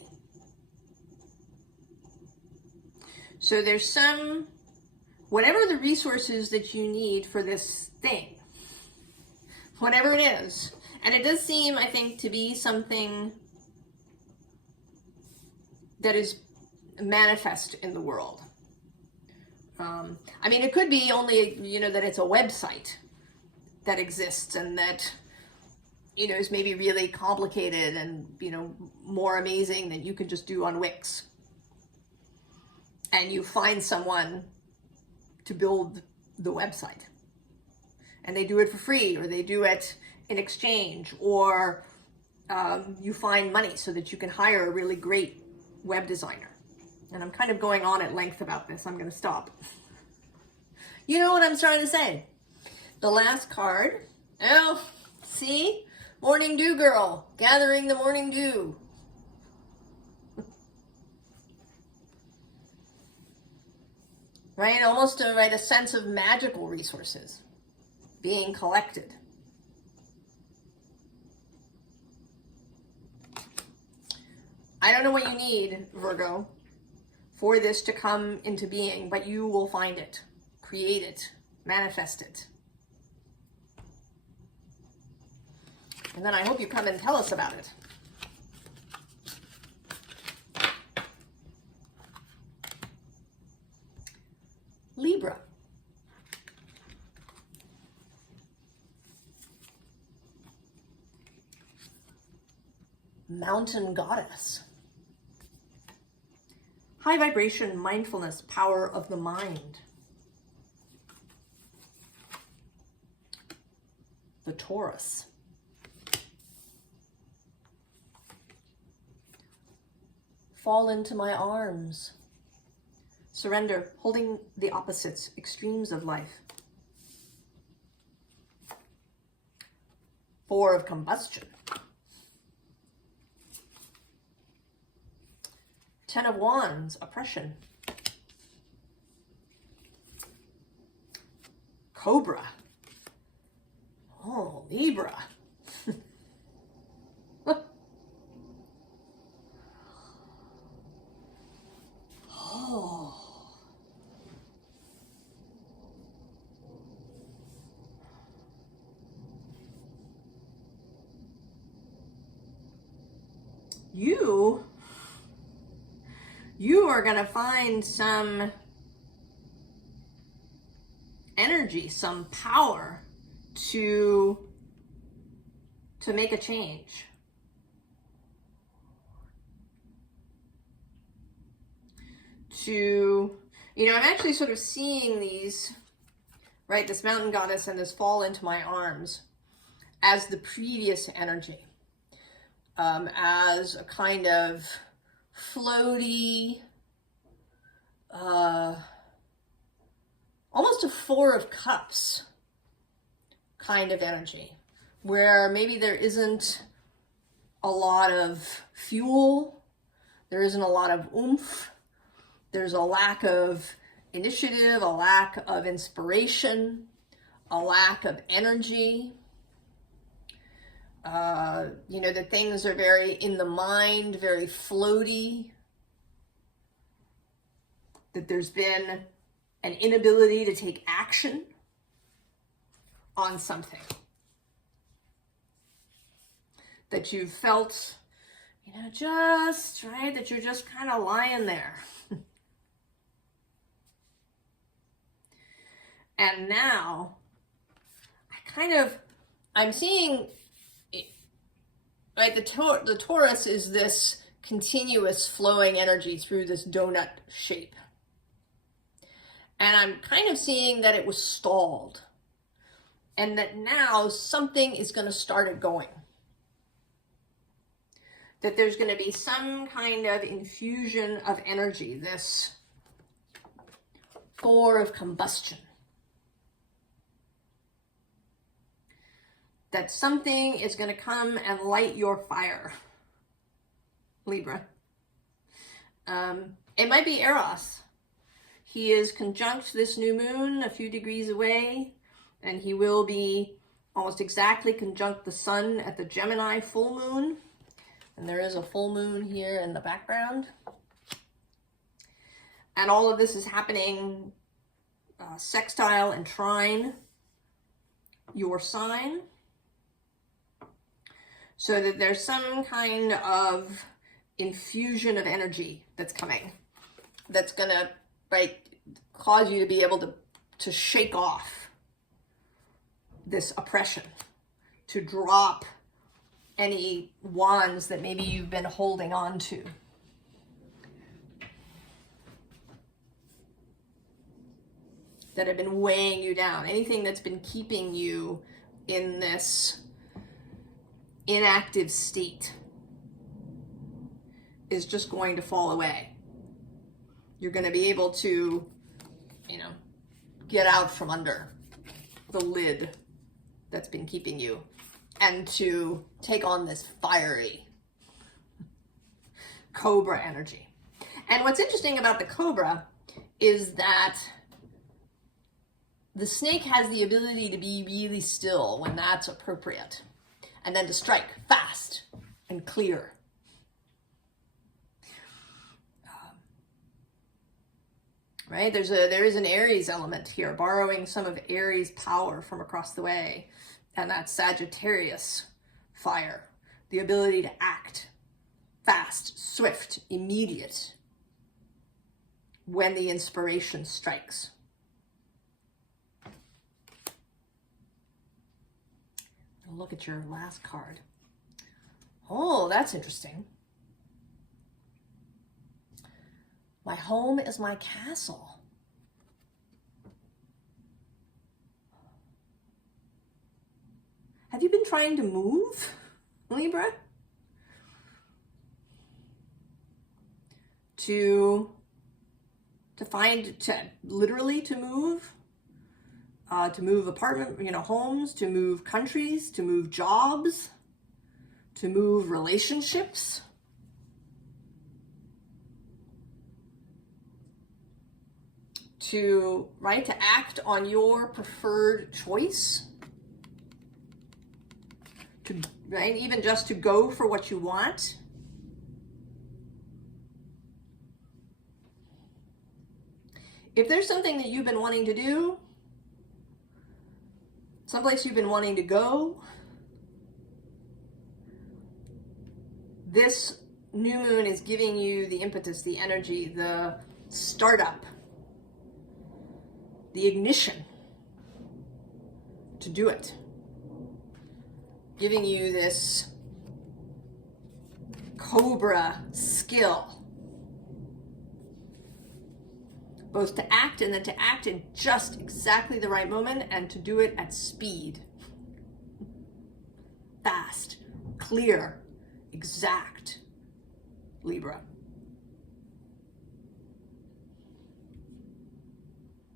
So there's some, whatever the resources that you need for this thing, whatever it is. And it does seem, I think, to be something that is manifest in the world. I mean, it could be only, you know, that it's a website that exists and that, you know, is maybe really complicated and, you know, more amazing than you could just do on Wix. And you find someone to build the website. And they do it for free, or they do it in exchange, or you find money so that you can hire a really great web designer. And I'm kind of going on at length about this. I'm going to stop. You know what I'm trying to say. The last card. Oh, see? Morning dew girl. Gathering the morning dew. Right? Almost a sense of magical resources being collected. I don't know what you need, Virgo, for this to come into being, but you will find it, create it, manifest it. And then I hope you come and tell us about it. Libra. Mountain goddess. High vibration, mindfulness, power of the mind. The Taurus. Fall into my arms. Surrender, holding the opposites, extremes of life. Four of combustion. 10 of Wands, oppression. Cobra. Oh, Libra. Oh. You are going to find some energy, some power to make a change. You know, I'm actually sort of seeing these, right, this mountain goddess and this fall into my arms as the previous energy, as a kind of floaty, almost a Four of Cups kind of energy, where maybe there isn't a lot of fuel, there isn't a lot of oomph, there's a lack of initiative, a lack of inspiration, a lack of energy. You know, that things are very in the mind, very floaty. That there's been an inability to take action on something. That you've felt, you know, just, right, that you're just kind of lying there. And now, I'm seeing, right, the Taurus is this continuous flowing energy through this donut shape. And I'm kind of seeing that it was stalled. And that now something is going to start it going. That there's going to be some kind of infusion of energy, this Four of combustion. That something is going to come and light your fire, Libra. It might be Eros. He is conjunct this new moon a few degrees away, and he will be almost exactly conjunct the sun at the Gemini full moon. And there is a full moon here in the background. And all of this is happening sextile and trine your sign, so that there's some kind of infusion of energy that's coming, that's gonna, right, cause you to be able to shake off this oppression, to drop any wands that maybe you've been holding on to. That have been weighing you down, anything that's been keeping you in this inactive state is just going to fall away. You're going to be able to, you know, get out from under the lid that's been keeping you, and to take on this fiery cobra energy. And what's interesting about the cobra is that the snake has the ability to be really still when that's appropriate, and then to strike fast and clear. Right? There is an Aries element here, borrowing some of Aries' power from across the way, and that Sagittarius fire, the ability to act fast, swift, immediate when the inspiration strikes. Look at your last card. Oh, that's interesting. My home is my castle. Have you been trying to move, Libra? To literally to move? To move apartment, homes, to move countries, to move jobs, to move relationships. To act on your preferred choice. Even just to go for what you want. If there's something that you've been wanting to do, someplace you've been wanting to go, this new moon is giving you the impetus, the energy, the startup, the ignition to do it. Giving you this cobra skill. Both to act and then to act in just exactly the right moment, and to do it at speed. Fast, clear, exact, Libra.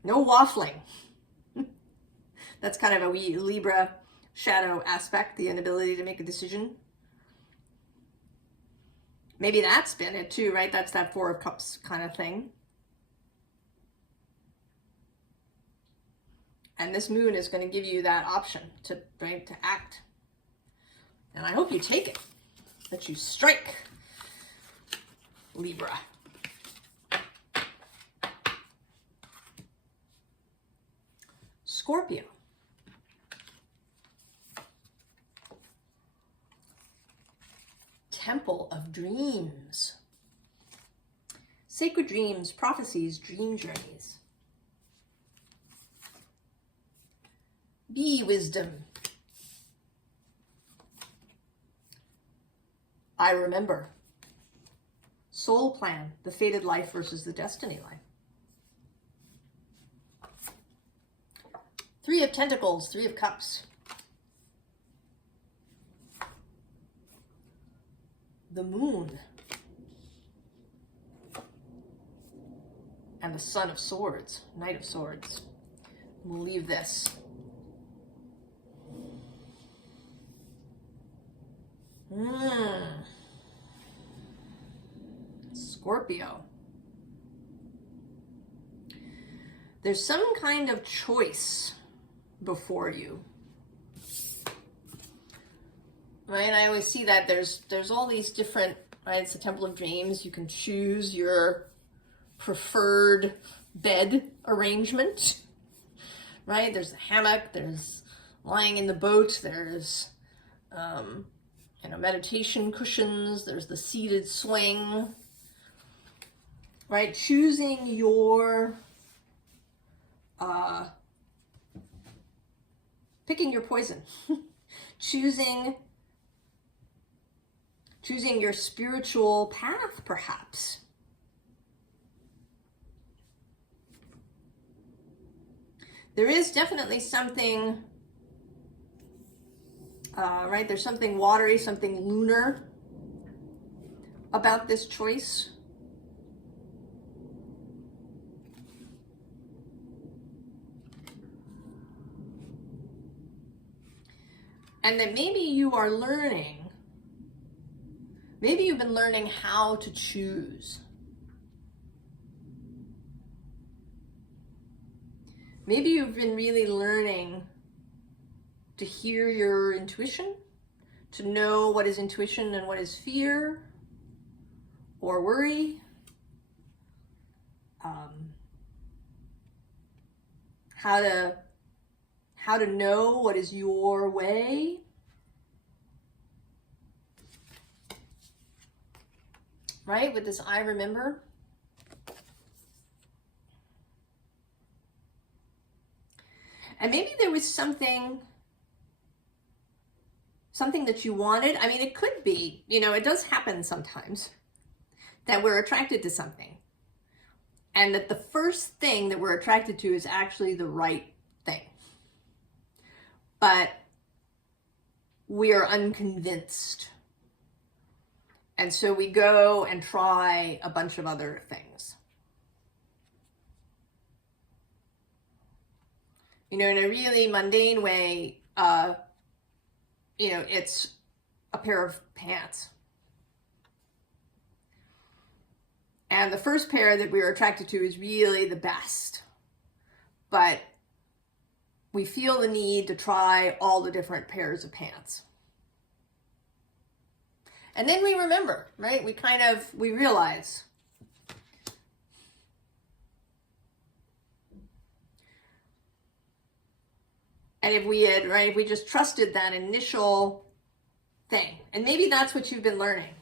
No waffling. That's kind of a wee Libra shadow aspect, the inability to make a decision. Maybe that's been it too, right? That's that Four of Cups kind of thing. And this moon is going to give you that option to act. And I hope you take it, that you strike, Libra. Scorpio. Temple of Dreams. Sacred dreams, prophecies, dream journeys. Be wisdom. I remember. Soul plan, the fated life versus the destiny life. Three of Pentacles, Three of Cups. The Moon. And the Son of Swords, Knight of Swords. We'll leave this. Scorpio. There's some kind of choice before you. Right? I always see that there's all these different, right? It's the Temple of Dreams. You can choose your preferred bed arrangement, right? There's the hammock, there's lying in the boat, there's meditation cushions, there's the seated swing, right? Choosing your picking your poison. choosing your spiritual path, perhaps. There is definitely something, right? There's something watery, something lunar about this choice. And that maybe you are learning, maybe you've been learning how to choose. Maybe you've been really learning to hear your intuition, to know what is intuition and what is fear or worry. How to know what is your way. Right? With this I remember. And maybe there was something that you wanted. I mean, it could be, it does happen sometimes that we're attracted to something. And that the first thing that we're attracted to is actually the right thing. But we are unconvinced. And so we go and try a bunch of other things. In a really mundane way, it's a pair of pants. And the first pair that we were attracted to is really the best. But we feel the need to try all the different pairs of pants. And then we remember, right? We realize. And if we just trusted that initial thing, and maybe that's what you've been learning.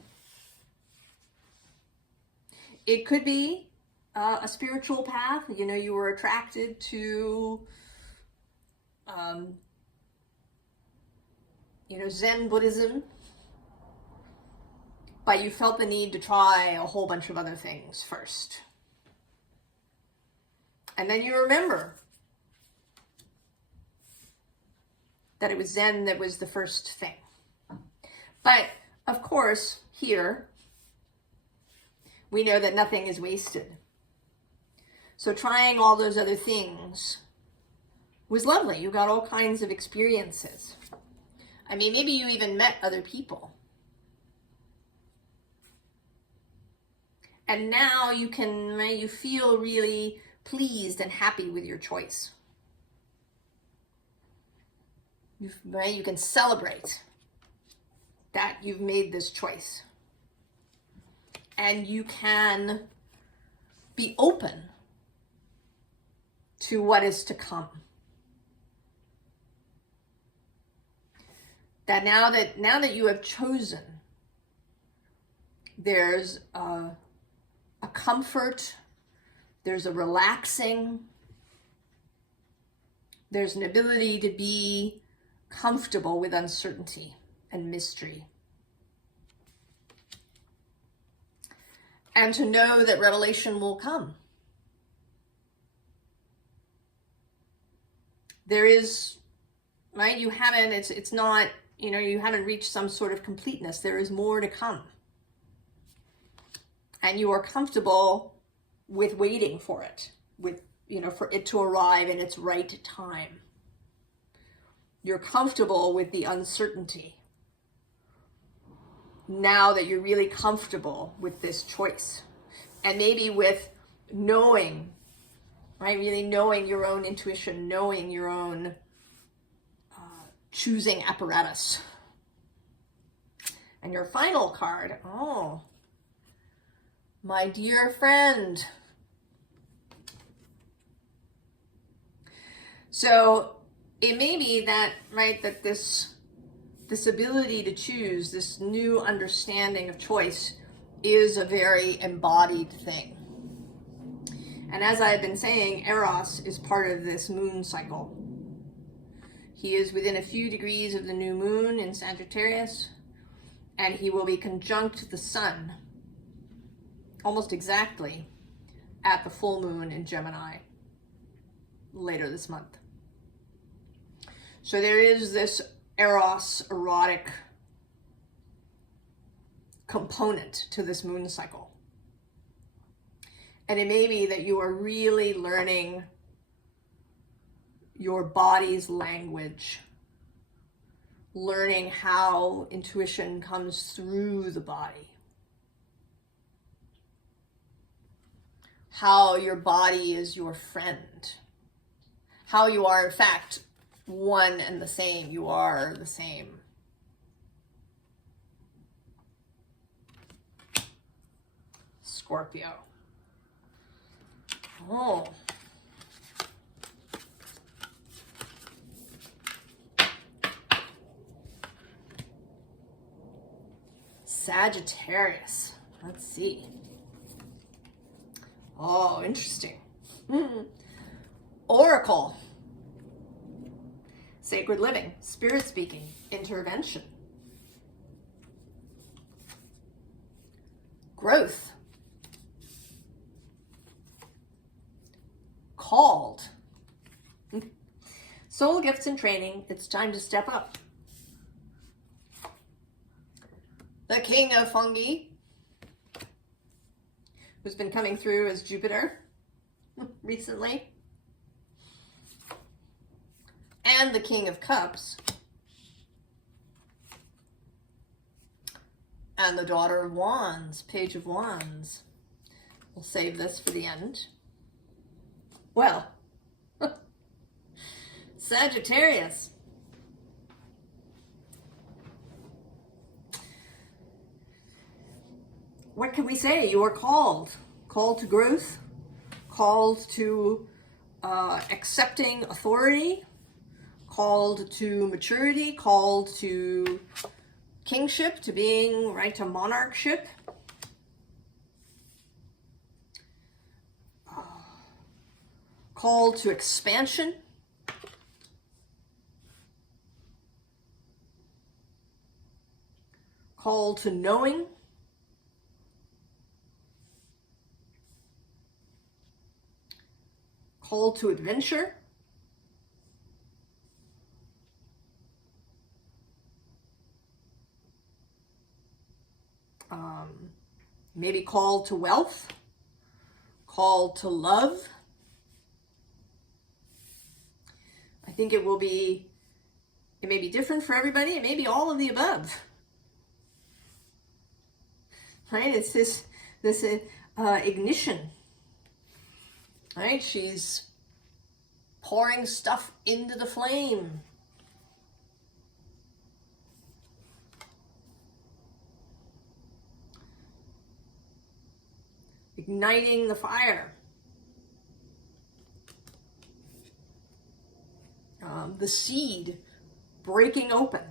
It could be a spiritual path. You were attracted to, Zen Buddhism, but you felt the need to try a whole bunch of other things first. And then you remember that it was Zen that was the first thing. But, of course, here, we know that nothing is wasted. So trying all those other things was lovely. You got all kinds of experiences. I mean, maybe you even met other people. And now you feel really pleased and happy with your choice. You can celebrate that you've made this choice. And you can be open to what is to come. That now that you have chosen, there's a comfort, there's a relaxing, there's an ability to be comfortable with uncertainty and mystery. And to know that revelation will come. There is, right? You haven't reached some sort of completeness. There is more to come. And you are comfortable with waiting for it, for it to arrive in its right time. You're comfortable with the uncertainty. Now that you're really comfortable with this choice, and maybe with knowing right? Really knowing your own intuition, knowing your own choosing apparatus. And your final card, oh, my dear friend. So it may be that, right, that this ability to choose, this new understanding of choice is a very embodied thing. And as I've been saying, Eros is part of this moon cycle. He is within a few degrees of the new moon in Sagittarius, and he will be conjunct the sun almost exactly at the full moon in Gemini later this month. So there is this Eros erotic component to this moon cycle. And it may be that you are really learning your body's language, learning how intuition comes through the body, how your body is your friend, how you are in fact one and the same. You are the same. Scorpio. Oh. Sagittarius. Let's see. Oh, interesting. Oracle. Sacred living, spirit speaking, intervention. Growth. Called. Soul gifts and training, it's time to step up. The king of fungi, who's been coming through as Jupiter recently. And the king of cups. And the daughter of wands, page of wands. We'll save this for the end. Well, Sagittarius. What can we say? You are called. Called to growth. Called to accepting authority. Called to maturity. Called to kingship, to being, right, to monarchship. Called to expansion. Called to knowing. Called to adventure. Maybe called to wealth. Called to love. I think it may be different for everybody. It may be all of the above. Right? It's this ignition. Right? She's pouring stuff into the flame. Igniting the fire. The seed breaking open.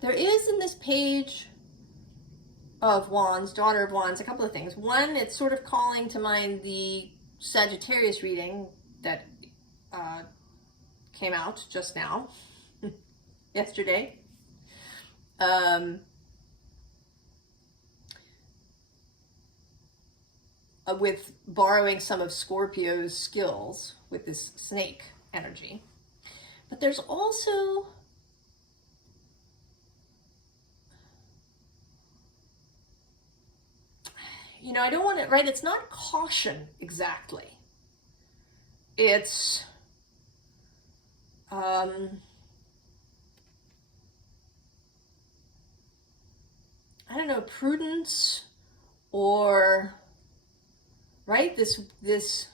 There is in this page of wands, daughter of wands, a couple of things. One, it's sort of calling to mind the Sagittarius reading that came out just now, yesterday. With borrowing some of Scorpio's skills with this snake energy. But there's also I don't want it, right? It's not caution exactly. It's know, prudence, or, right, this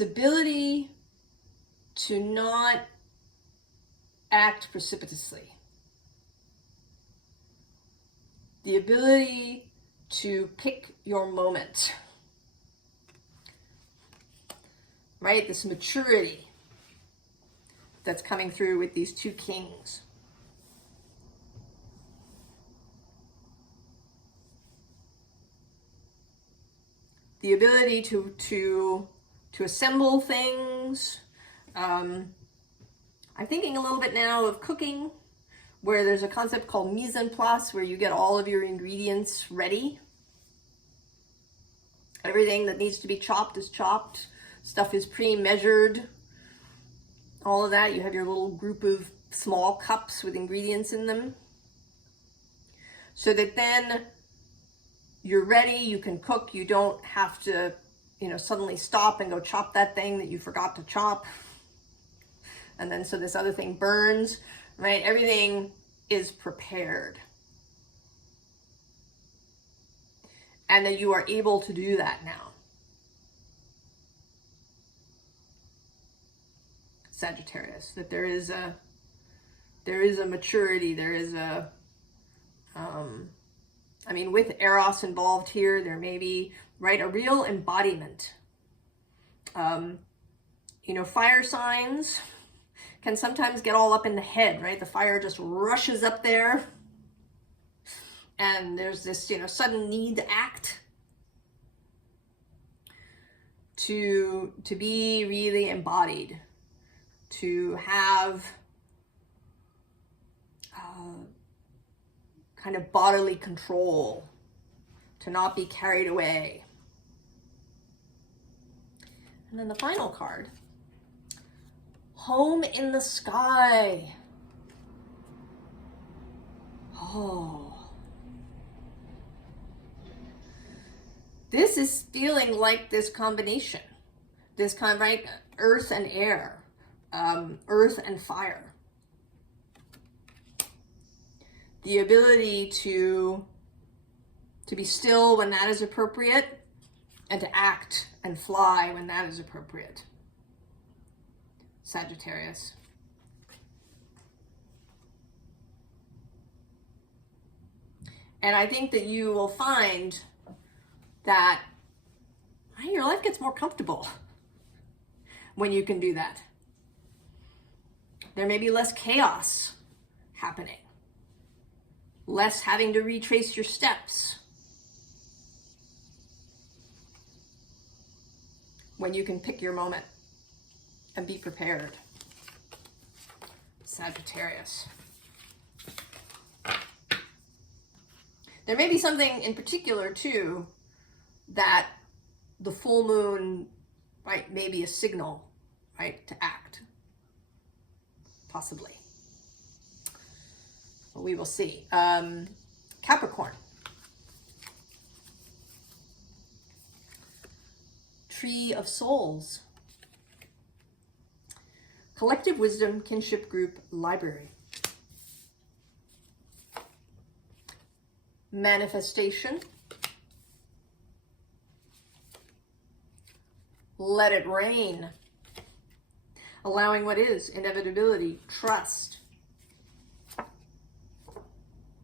ability to not act precipitously. The ability to pick your moment. Right? This maturity that's coming through with these two kings. The ability to assemble things. I'm thinking a little bit now of cooking, where there's a concept called mise en place, where you get all of your ingredients ready. Everything that needs to be chopped is chopped. Stuff is pre-measured. All of that. You have your little group of small cups with ingredients in them. So that then you're ready, you can cook, you don't have to, you know, suddenly stop and go chop that thing that you forgot to chop. And then so this other thing burns, right? Everything is prepared. And that you are able to do that now. Sagittarius, that there is a maturity, there is a, I mean, with Eros involved here, there may be, right, a real embodiment. You know, fire signs can sometimes get all up in the head, right? The fire just rushes up there. And there's this, you know, sudden need to act. To be really embodied. To have kind of bodily control. To not be carried away. And then the final card. Home in the sky. Oh. This is feeling like this combination. This kind of, right, earth and air. Earth and fire. The ability to be still when that is appropriate, and to act and fly when that is appropriate. Sagittarius. And I think that you will find that your life gets more comfortable when you can do that. There may be less chaos happening. Less having to retrace your steps. When you can pick your moment and be prepared. Sagittarius. There may be something in particular too that the full moon, right, may be a signal, right, to act. Possibly. But we will see. Capricorn. Tree of Souls. Collective Wisdom, Kinship Group, Library. Manifestation. Let it rain. Allowing what is, inevitability, trust.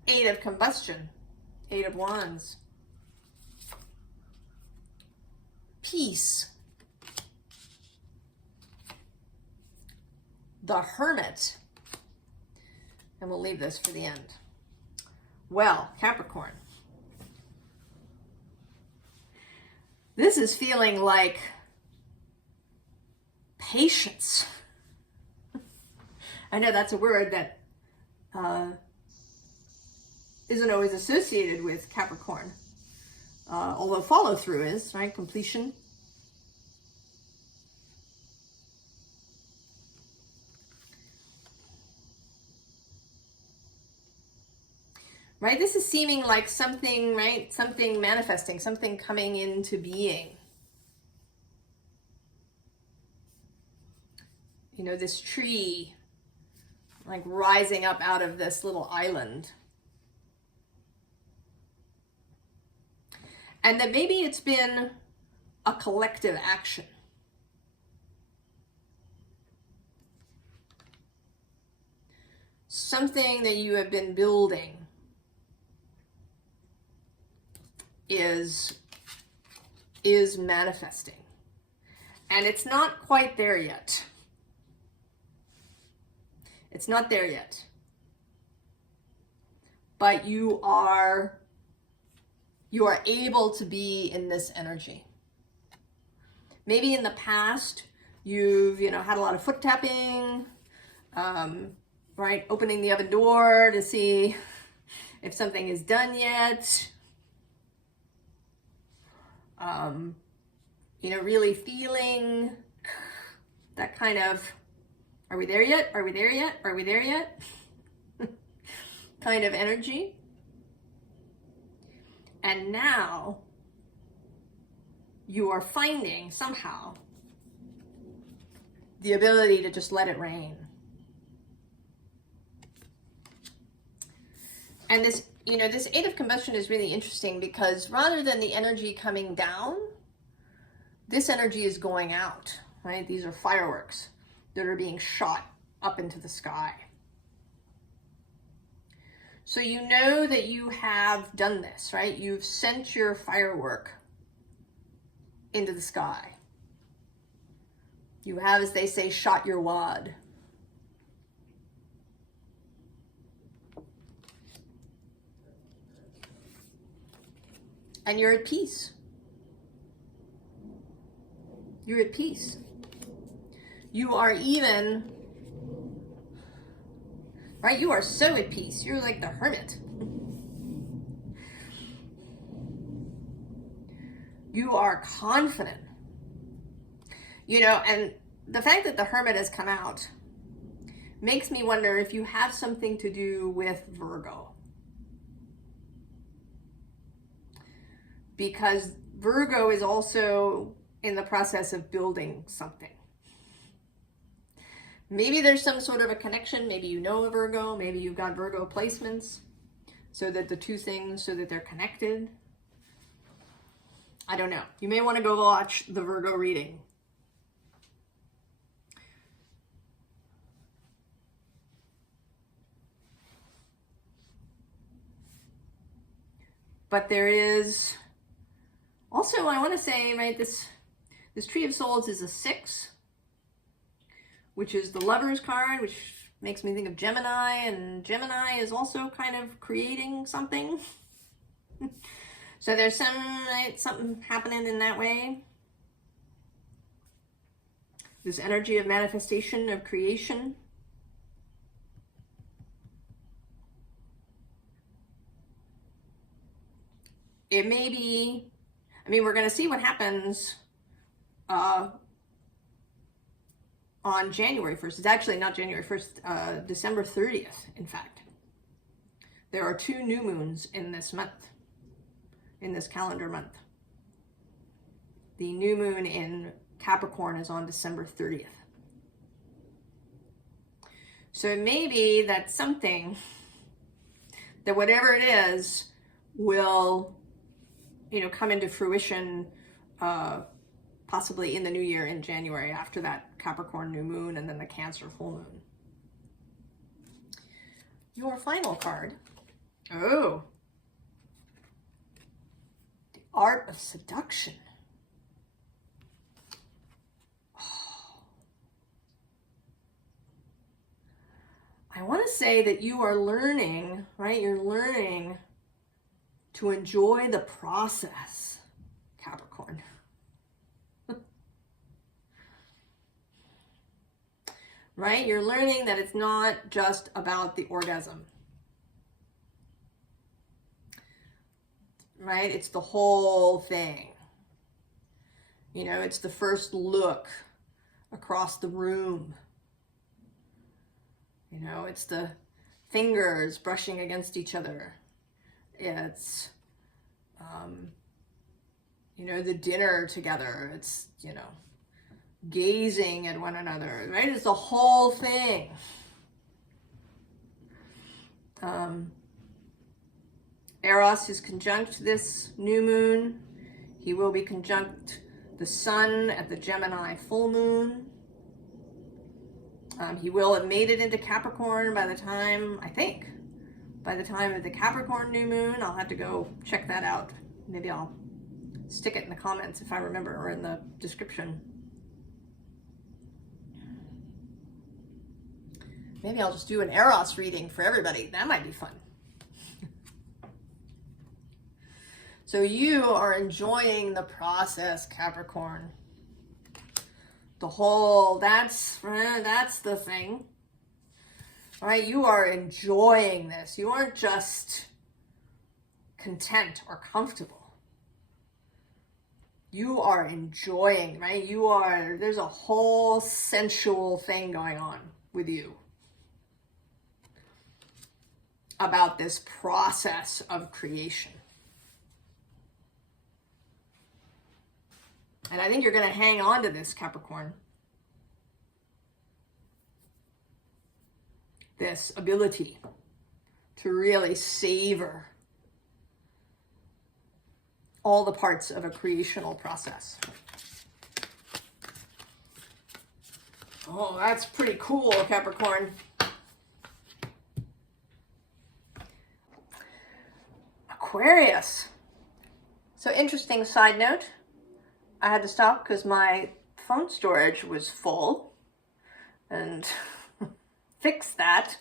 Eight of Combustion, Eight of Wands. Peace. The Hermit. And we'll leave this for the end. Well, Capricorn. This is feeling like patience. I know that's a word that isn't always associated with Capricorn. Although follow through is, right? Completion. Right? This is seeming like something, right? Something manifesting, something coming into being. You know, this tree, like rising up out of this little island. And that maybe it's been a collective action. Something that you have been building is manifesting. And it's not quite there yet. It's not there yet. But you are able to be in this energy. Maybe in the past, you've, had a lot of foot tapping, right? Opening the oven door to see if something is done yet. Really feeling that kind of, are we there yet? Are we there yet? Are we there yet? kind of energy. And now you are finding somehow the ability to just let it rain. And this, this Eight of Combustion is really interesting because rather than the energy coming down, this energy is going out, right? These are fireworks that are being shot up into the sky. So you know that you have done this, right? You've sent your firework into the sky. You have, as they say, shot your wad. And you're at peace. You're at peace. You are even, right? You are so at peace. You're like the hermit. You are confident. And the fact that the hermit has come out makes me wonder if you have something to do with Virgo. Because Virgo is also in the process of building something. Maybe there's some sort of a connection. Maybe you know a Virgo. Maybe you've got Virgo placements so that the two things, so that they're connected. I don't know. You may want to go watch the Virgo reading. But there is also, I want to say, right, this Tree of Swords is a 6, which is the Lover's card, which makes me think of Gemini, and Gemini is also kind of creating something. So there's something happening in that way. This energy of manifestation, of creation. It may be, we're going to see what happens on January 1st. It's actually not January 1st, December 30th, in fact. There are 2 new moons in this month, in this calendar month. The new moon in Capricorn is on December 30th. So it may be that something, that whatever it is, will come into fruition possibly in the new year in January after that Capricorn new moon and then the Cancer full moon. Your final card. Oh. The Art of Seduction. Oh. I want to say that you are learning, right? You're learning to enjoy the process, Capricorn. Right? You're learning that it's not just about the orgasm. Right? It's the whole thing. It's the first look across the room. It's the fingers brushing against each other. It's, the dinner together. It's, gazing at one another, right? It's the whole thing. Eros is conjunct this new moon. He will be conjunct the sun at the Gemini full moon. He will have made it into Capricorn by the time, I think, by the time of the Capricorn new moon. I'll have to go check that out. Maybe I'll stick it in the comments if I remember, or in the description. Maybe I'll just do an Eros reading for everybody. That might be fun. So you are enjoying the process, Capricorn. The whole, that's the thing. All right, you are enjoying this. You aren't just content or comfortable. You are enjoying, right? There's a whole sensual thing going on with you about this process of creation. And I think you're going to hang on to this, Capricorn. This ability to really savor all the parts of a creational process. Oh, that's pretty cool, Capricorn. Aquarius. So interesting side note. I had to stop because my phone storage was full and fix that.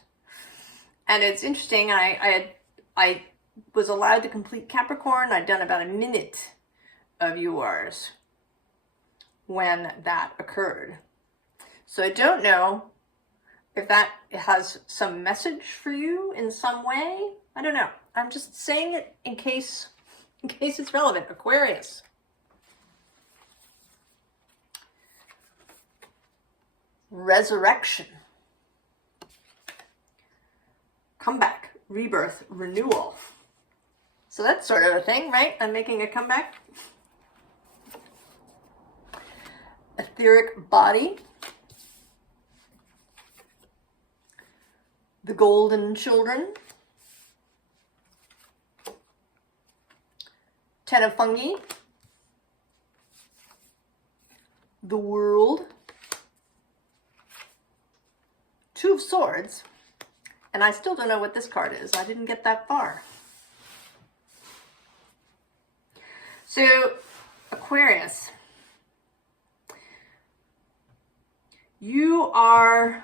And it's interesting, I was allowed to complete Capricorn. I'd done about a minute of yours when that occurred. So I don't know if that has some message for you in some way. I don't know. I'm just saying it in case it's relevant. Aquarius. Resurrection. Comeback, rebirth, renewal. So that's sort of a thing, right? I'm making a comeback. Etheric body. The golden children. Ten of fungi. The world. Two of swords. And I still don't know what this card is. I didn't get that far. So, Aquarius. You are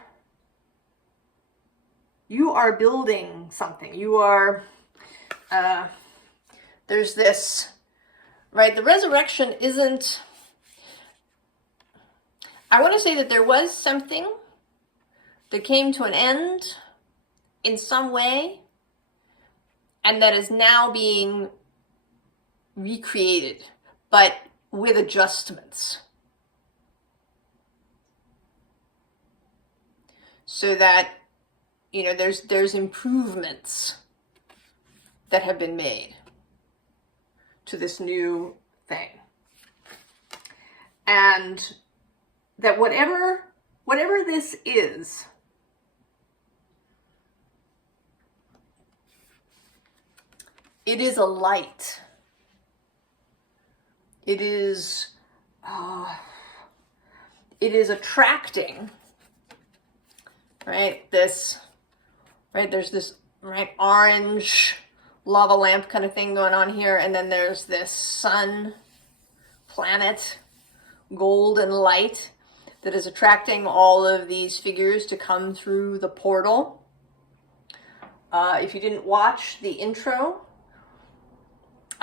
building something. There's this, right? The resurrection isn't, I want to say that there was something that came to an end in some way, and that is now being recreated, but with adjustments. So that, there's improvements that have been made to this new thing. And that whatever this is, it is a light. It is attracting, right? There's this, right, orange lava lamp kind of thing going on here. And then there's this sun, planet, golden light that is attracting all of these figures to come through the portal. If you didn't watch the intro,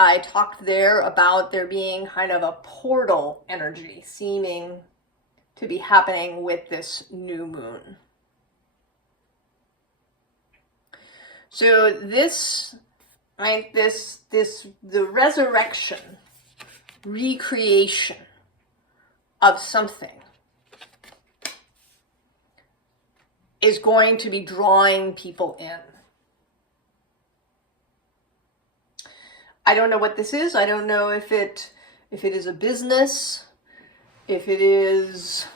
I talked there about there being kind of a portal energy seeming to be happening with this new moon. So this, right, the resurrection, recreation of something is going to be drawing people in. I don't know what this is. I don't know if it is a business, if it is,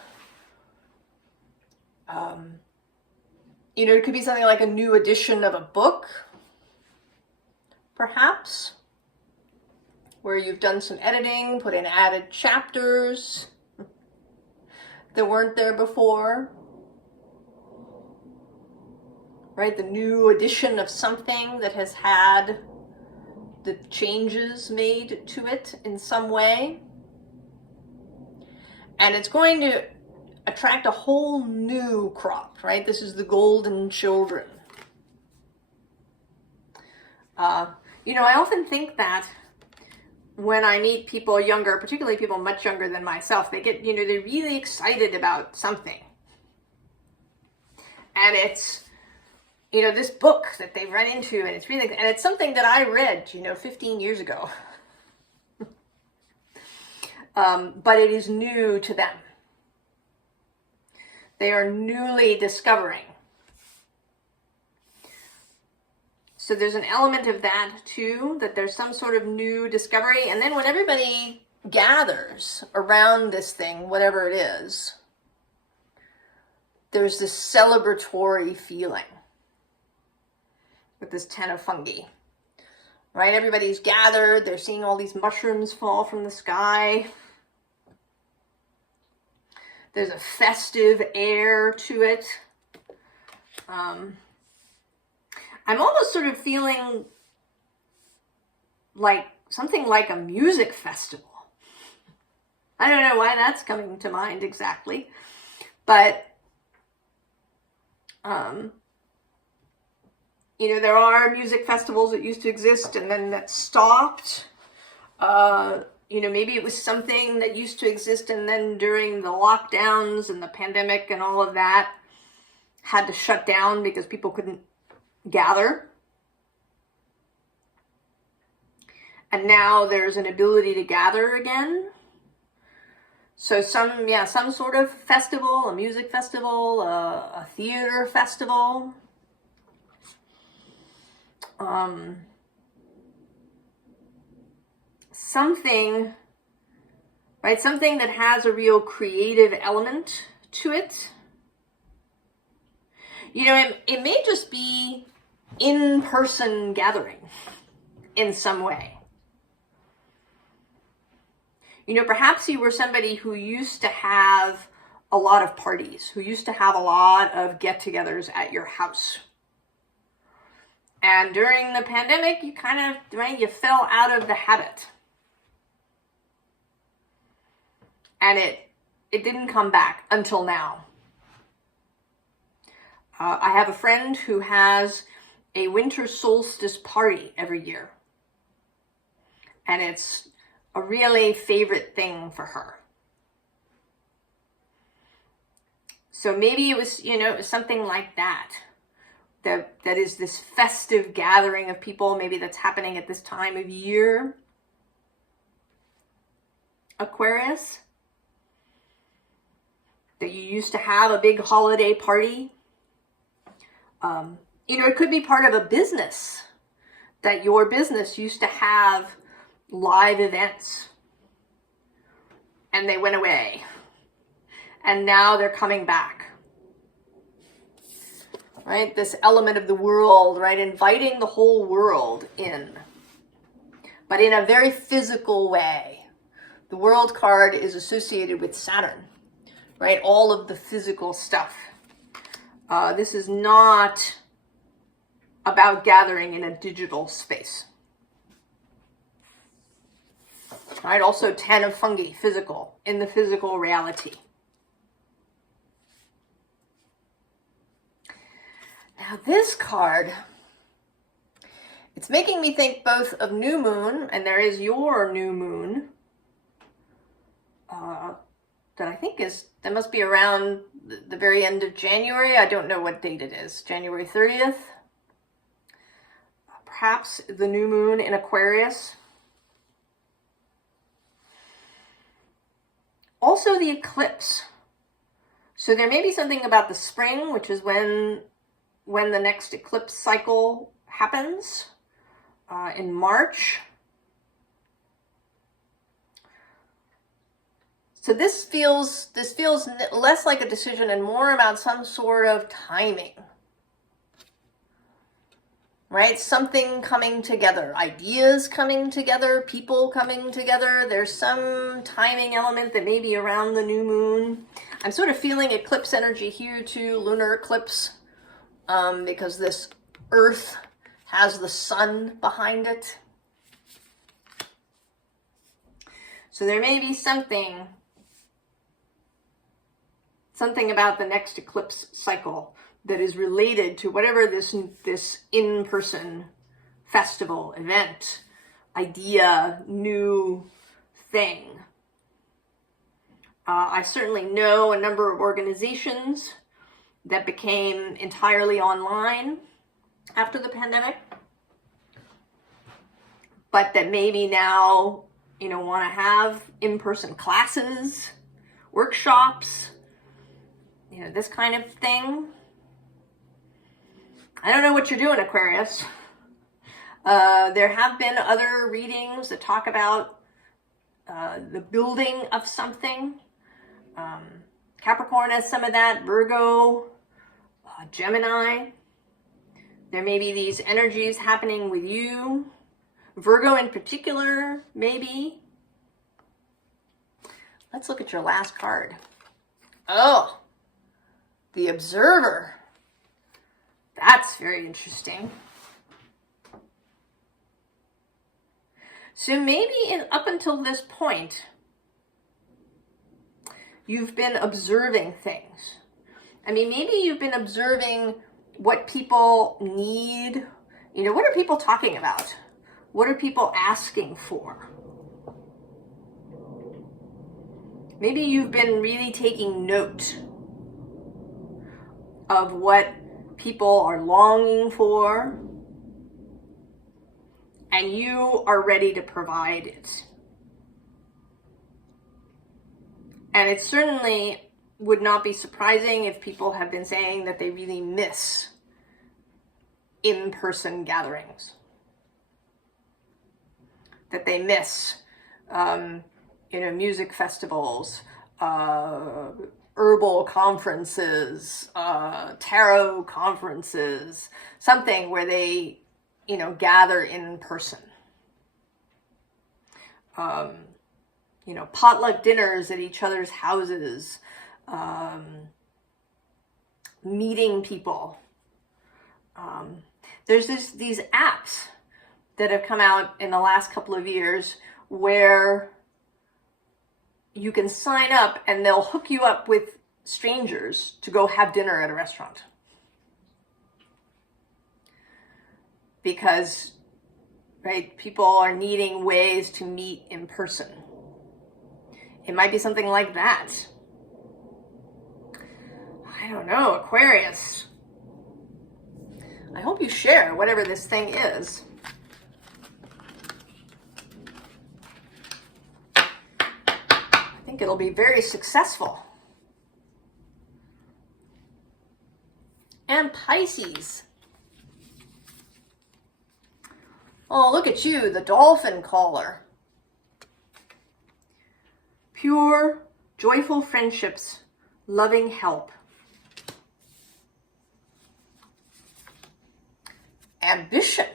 it could be something like a new edition of a book, perhaps. where you've done some editing, put in added chapters that weren't there before, right? The new edition of something that has had the changes made to it in some way. And it's going to attract a whole new crop, right? This is the golden children. You know, I often think that when I meet people younger, particularly people much younger than myself, they get, you know, they're really excited about something. And it's, you know, this book that they've run into, and it's really, and it's something that I read, you know, 15 years ago. But it is new to them. They are newly discovering. So there's an element of that too, that there's some sort of new discovery. And then when everybody gathers around this thing, whatever it is, there's this celebratory feeling with this Ten of Fungi, right? Everybody's gathered, they're seeing all these mushrooms fall from the sky. There's a festive air to it. I'm almost sort of feeling like something like a music festival. I don't know why that's coming to mind exactly, but you know, there are music festivals that used to exist and then that stopped. You know, maybe it was something that used to exist and then during the lockdowns and the pandemic and all of that had to shut down because people couldn't gather. And now there's an ability to gather again. So some sort of festival, a music festival, a theater festival. Something, right? Something that has a real creative element to it. You know, it may just be in-person gathering in some way. You know, perhaps you were somebody who used to have a lot of parties, who used to have a lot of get-togethers at your house. And during the pandemic, you kind of, right, you fell out of the habit. And it didn't come back until now. I have a friend who has a winter solstice party every year. And it's a really favorite thing for her. So maybe it was, you know, it was something like that. That is this festive gathering of people. Maybe that's happening at this time of year. Aquarius. That you used to have a big holiday party. You know, it could be part of a business, that your business used to have live events and they went away and now they're coming back, right? This element of the world, right? Inviting the whole world in, but in a very physical way. The World card is associated with Saturn, right? All of the physical stuff. This is not about gathering in a digital space. Right? Also Ten of Fungi, physical, in the physical reality. Now this card, it's making me think both of new moon, and there is your new moon, that I think is, that must be around the very end of January. I don't know what date it is. January 30th. Perhaps the new moon in Aquarius. Also the eclipse. So there may be something about the spring, which is when the next eclipse cycle happens, in March. So this feels less like a decision and more about some sort of timing. right? Something coming together, ideas coming together, people coming together. There's some timing element that may be around the new moon. I'm sort of feeling eclipse energy here too, lunar eclipse, because this Earth has the sun behind it. So there may be something about the next eclipse cycle that is related to whatever this in-person festival, event, idea, new thing. I certainly know a number of organizations that became entirely online after the pandemic, but that maybe now, you know, want to have in-person classes, workshops, you know, this kind of thing. I don't know what you're doing, Aquarius. There have been other readings that talk about the building of something. Capricorn has some of that, Virgo, Gemini. There may be these energies happening with you. Virgo in particular, maybe. Let's look at your last card. Oh, the Observer. That's very interesting. So maybe up until this point, you've been observing things. I mean, maybe you've been observing what people need. You know, what are people talking about? What are people asking for? Maybe you've been really taking note of what people are longing for, and you are ready to provide it. And it certainly would not be surprising if people have been saying that they really miss in-person gatherings, that they miss, you know, music festivals, herbal conferences, tarot conferences, something where they, you know, gather in person. You know, potluck dinners at each other's houses, meeting people. There's these apps that have come out in the last couple of years where you can sign up and they'll hook you up with strangers to go have dinner at a restaurant. Because, right, people are needing ways to meet in person. It might be something like that. I don't know, Aquarius. I hope you share whatever this thing is. I think it'll be very successful. And Pisces. Oh, look at you, the dolphin caller. Pure, joyful friendships, loving help. Ambition.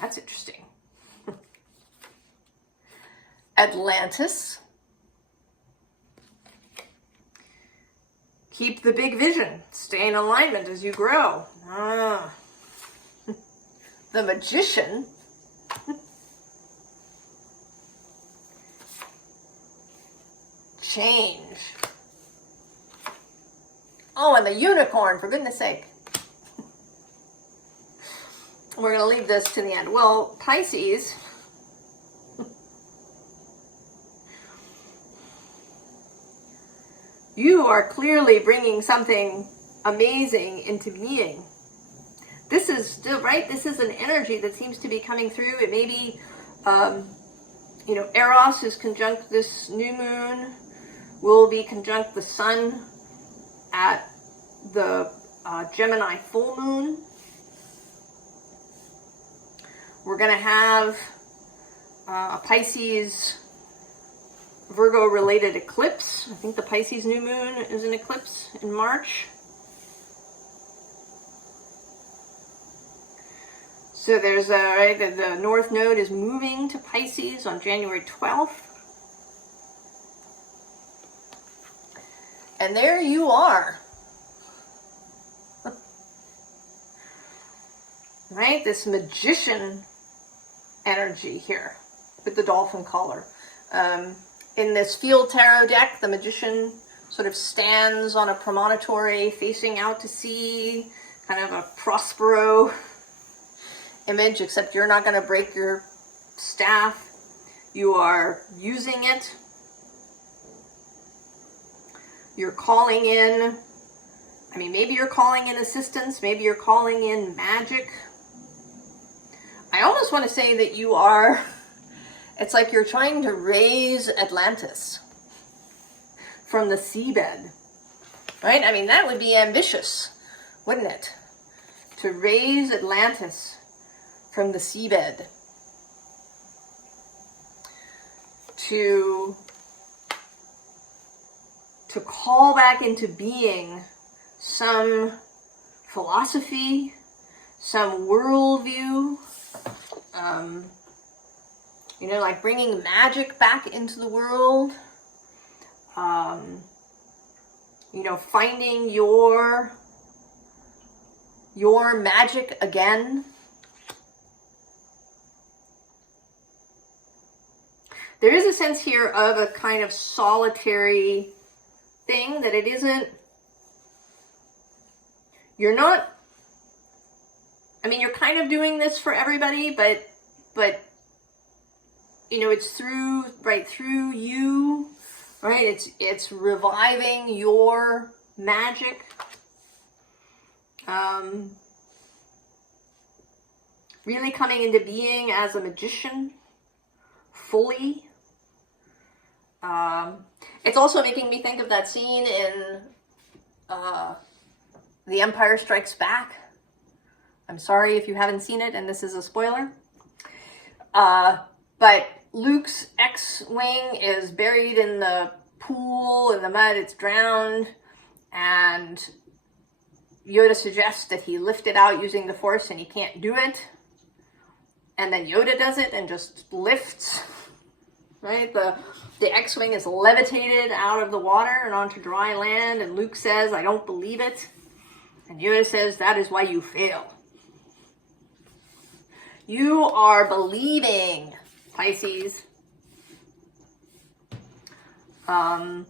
That's interesting. Atlantis. Keep the big vision. Stay in alignment as you grow. The Magician. Change. Oh, and the Unicorn, for goodness sake. We're going to leave this to the end. Well, Pisces, you are clearly bringing something amazing into being. This is still, right? This is an energy that seems to be coming through. It may be, you know, Eros is conjunct this new moon, will be conjunct the sun at the Gemini full moon. We're going to have a Pisces Virgo related eclipse. I think the Pisces new moon is an eclipse in March. So there's right, the North Node is moving to Pisces on January 12th. And there you are. Right? This magician energy here with the dolphin color. In this field tarot deck, the magician sort of stands on a promontory facing out to sea, kind of a Prospero image, except you're not going to break your staff. You are using it. You're calling in, I mean, maybe you're calling in assistance, maybe you're calling in magic. I almost want to say that you are, it's like you're trying to raise Atlantis from the seabed, right? I mean, that would be ambitious, wouldn't it? To raise Atlantis from the seabed. To call back into being some philosophy, some worldview, you know, like bringing magic back into the world, you know, finding your magic again. There is a sense here of a kind of solitary thing, that it isn't, you're not, I mean, you're kind of doing this for everybody, but you know, it's through you, right? It's reviving your magic. Really coming into being as a magician, fully. It's also making me think of that scene in The Empire Strikes Back. I'm sorry if you haven't seen it, and this is a spoiler. But Luke's X-Wing is buried in the pool, in the mud, it's drowned, and Yoda suggests that he lift it out using the Force, and he can't do it. And then Yoda does it and just lifts, right? The X-Wing is levitated out of the water and onto dry land, and Luke says, "I don't believe it." And Yoda says, "That is why you fail." You are believing, Pisces. You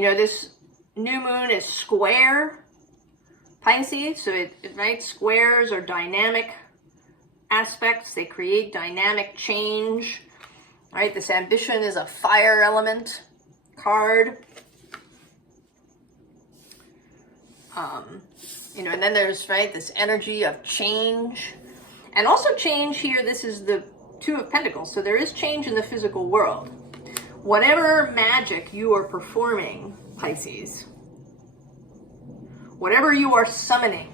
know, this new moon is square, Pisces, so right, squares are dynamic aspects. They create dynamic change, right? This ambition is a fire element card. You know, and then there's, right, this energy of change. And also change here, this is the Two of Pentacles, so there is change in the physical world. Whatever magic you are performing, Pisces, whatever you are summoning,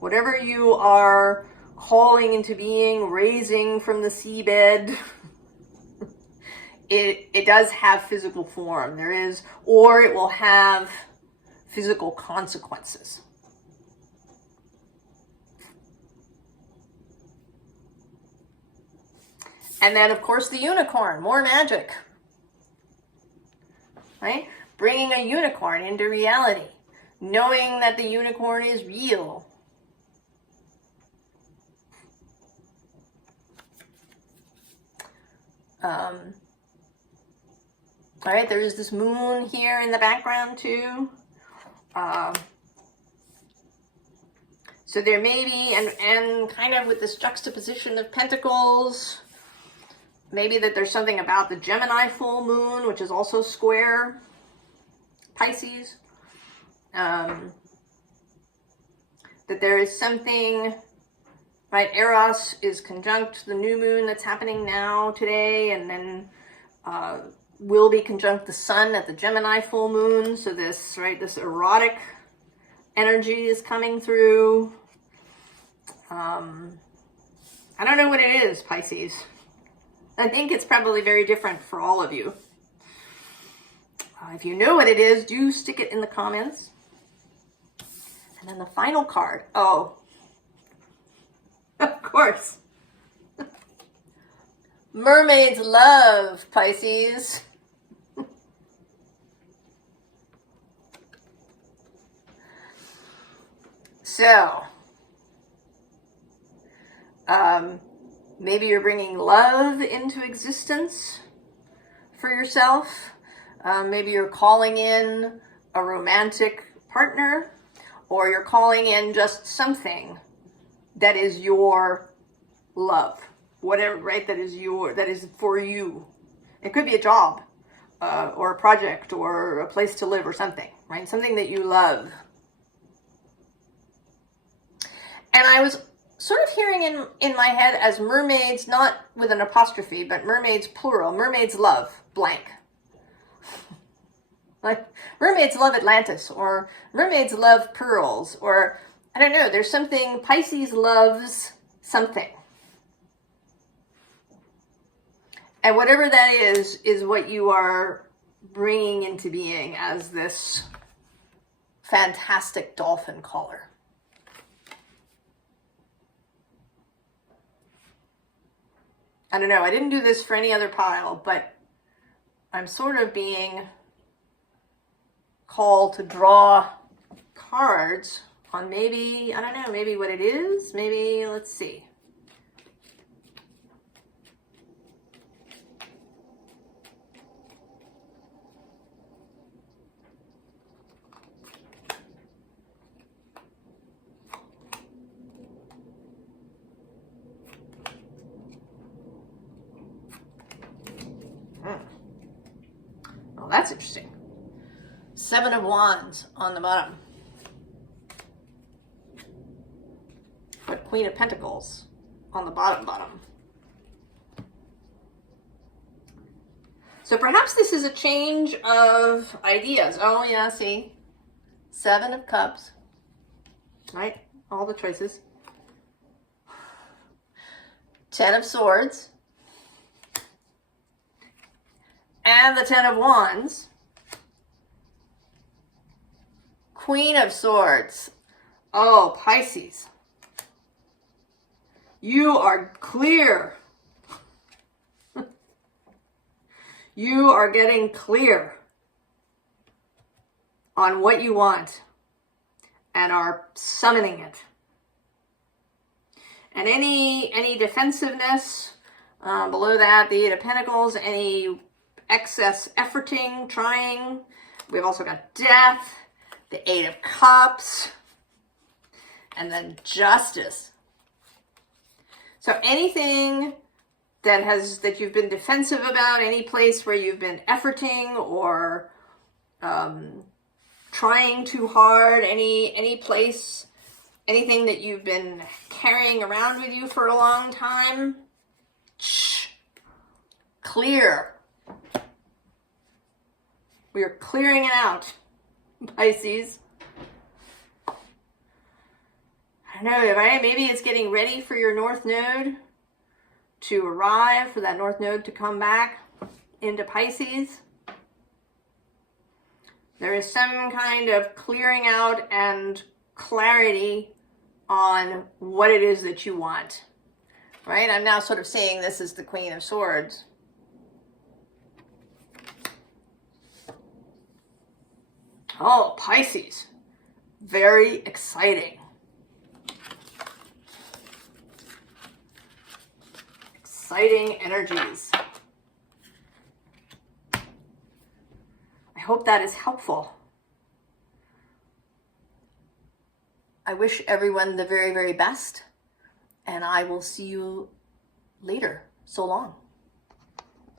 whatever you are calling into being, raising from the seabed, it does have physical form. There is, or it will have physical consequences. And then, of course, the unicorn, more magic, right? Bringing a unicorn into reality, knowing that the unicorn is real. All right, there is this moon here in the background too. So there may be, and kind of with this juxtaposition of pentacles, maybe that there's something about the Gemini full moon, which is also square Pisces. That there is something, right, Eros is conjunct the new moon that's happening now today, and then will be conjunct the sun at the Gemini full moon. So this, right, this erotic energy is coming through. I don't know what it is, Pisces. I think it's probably very different for all of you. If you know what it is, do stick it in the comments. And then the final card. Oh, course. Mermaids love Pisces. So, maybe you're bringing love into existence for yourself. Maybe you're calling in a romantic partner, or you're calling in just something that is your love, whatever, right? That is for you. It could be a job, or a project, or a place to live, or something, right? Something that you love. And I was sort of hearing in my head as mermaids, not with an apostrophe, but mermaids plural. Mermaids love blank. Like mermaids love Atlantis, or mermaids love pearls, or I don't know, there's something, Pisces loves something. And whatever that is what you are bringing into being as this fantastic dolphin caller. I don't know, I didn't do this for any other pile, but I'm sort of being called to draw cards on maybe, I don't know, maybe what it is. Maybe, let's see. Well, that's interesting. 7 of Wands on the bottom. But Queen of Pentacles on the bottom. So perhaps this is a change of ideas. Oh yeah, see? 7 of Cups. Right? All the choices. 10 of Swords. And the 10 of Wands. Queen of Swords. Oh, Pisces. You are clear. You are getting clear on what you want and are summoning it. And any defensiveness below that, the 8 of Pentacles, any excess efforting, trying. We've also got Death, the 8 of Cups, and then Justice. So anything that you've been defensive about, any place where you've been efforting or trying too hard, any place, anything that you've been carrying around with you for a long time, clear. We are clearing it out, Pisces. I don't know, right? Maybe it's getting ready for your North Node to arrive, for that North Node to come back into Pisces. There is some kind of clearing out and clarity on what it is that you want, right? I'm now sort of seeing this as the Queen of Swords. Oh, Pisces. Very exciting. Exciting energies. I hope that is helpful. I wish everyone the very, very best, and I will see you later. So long.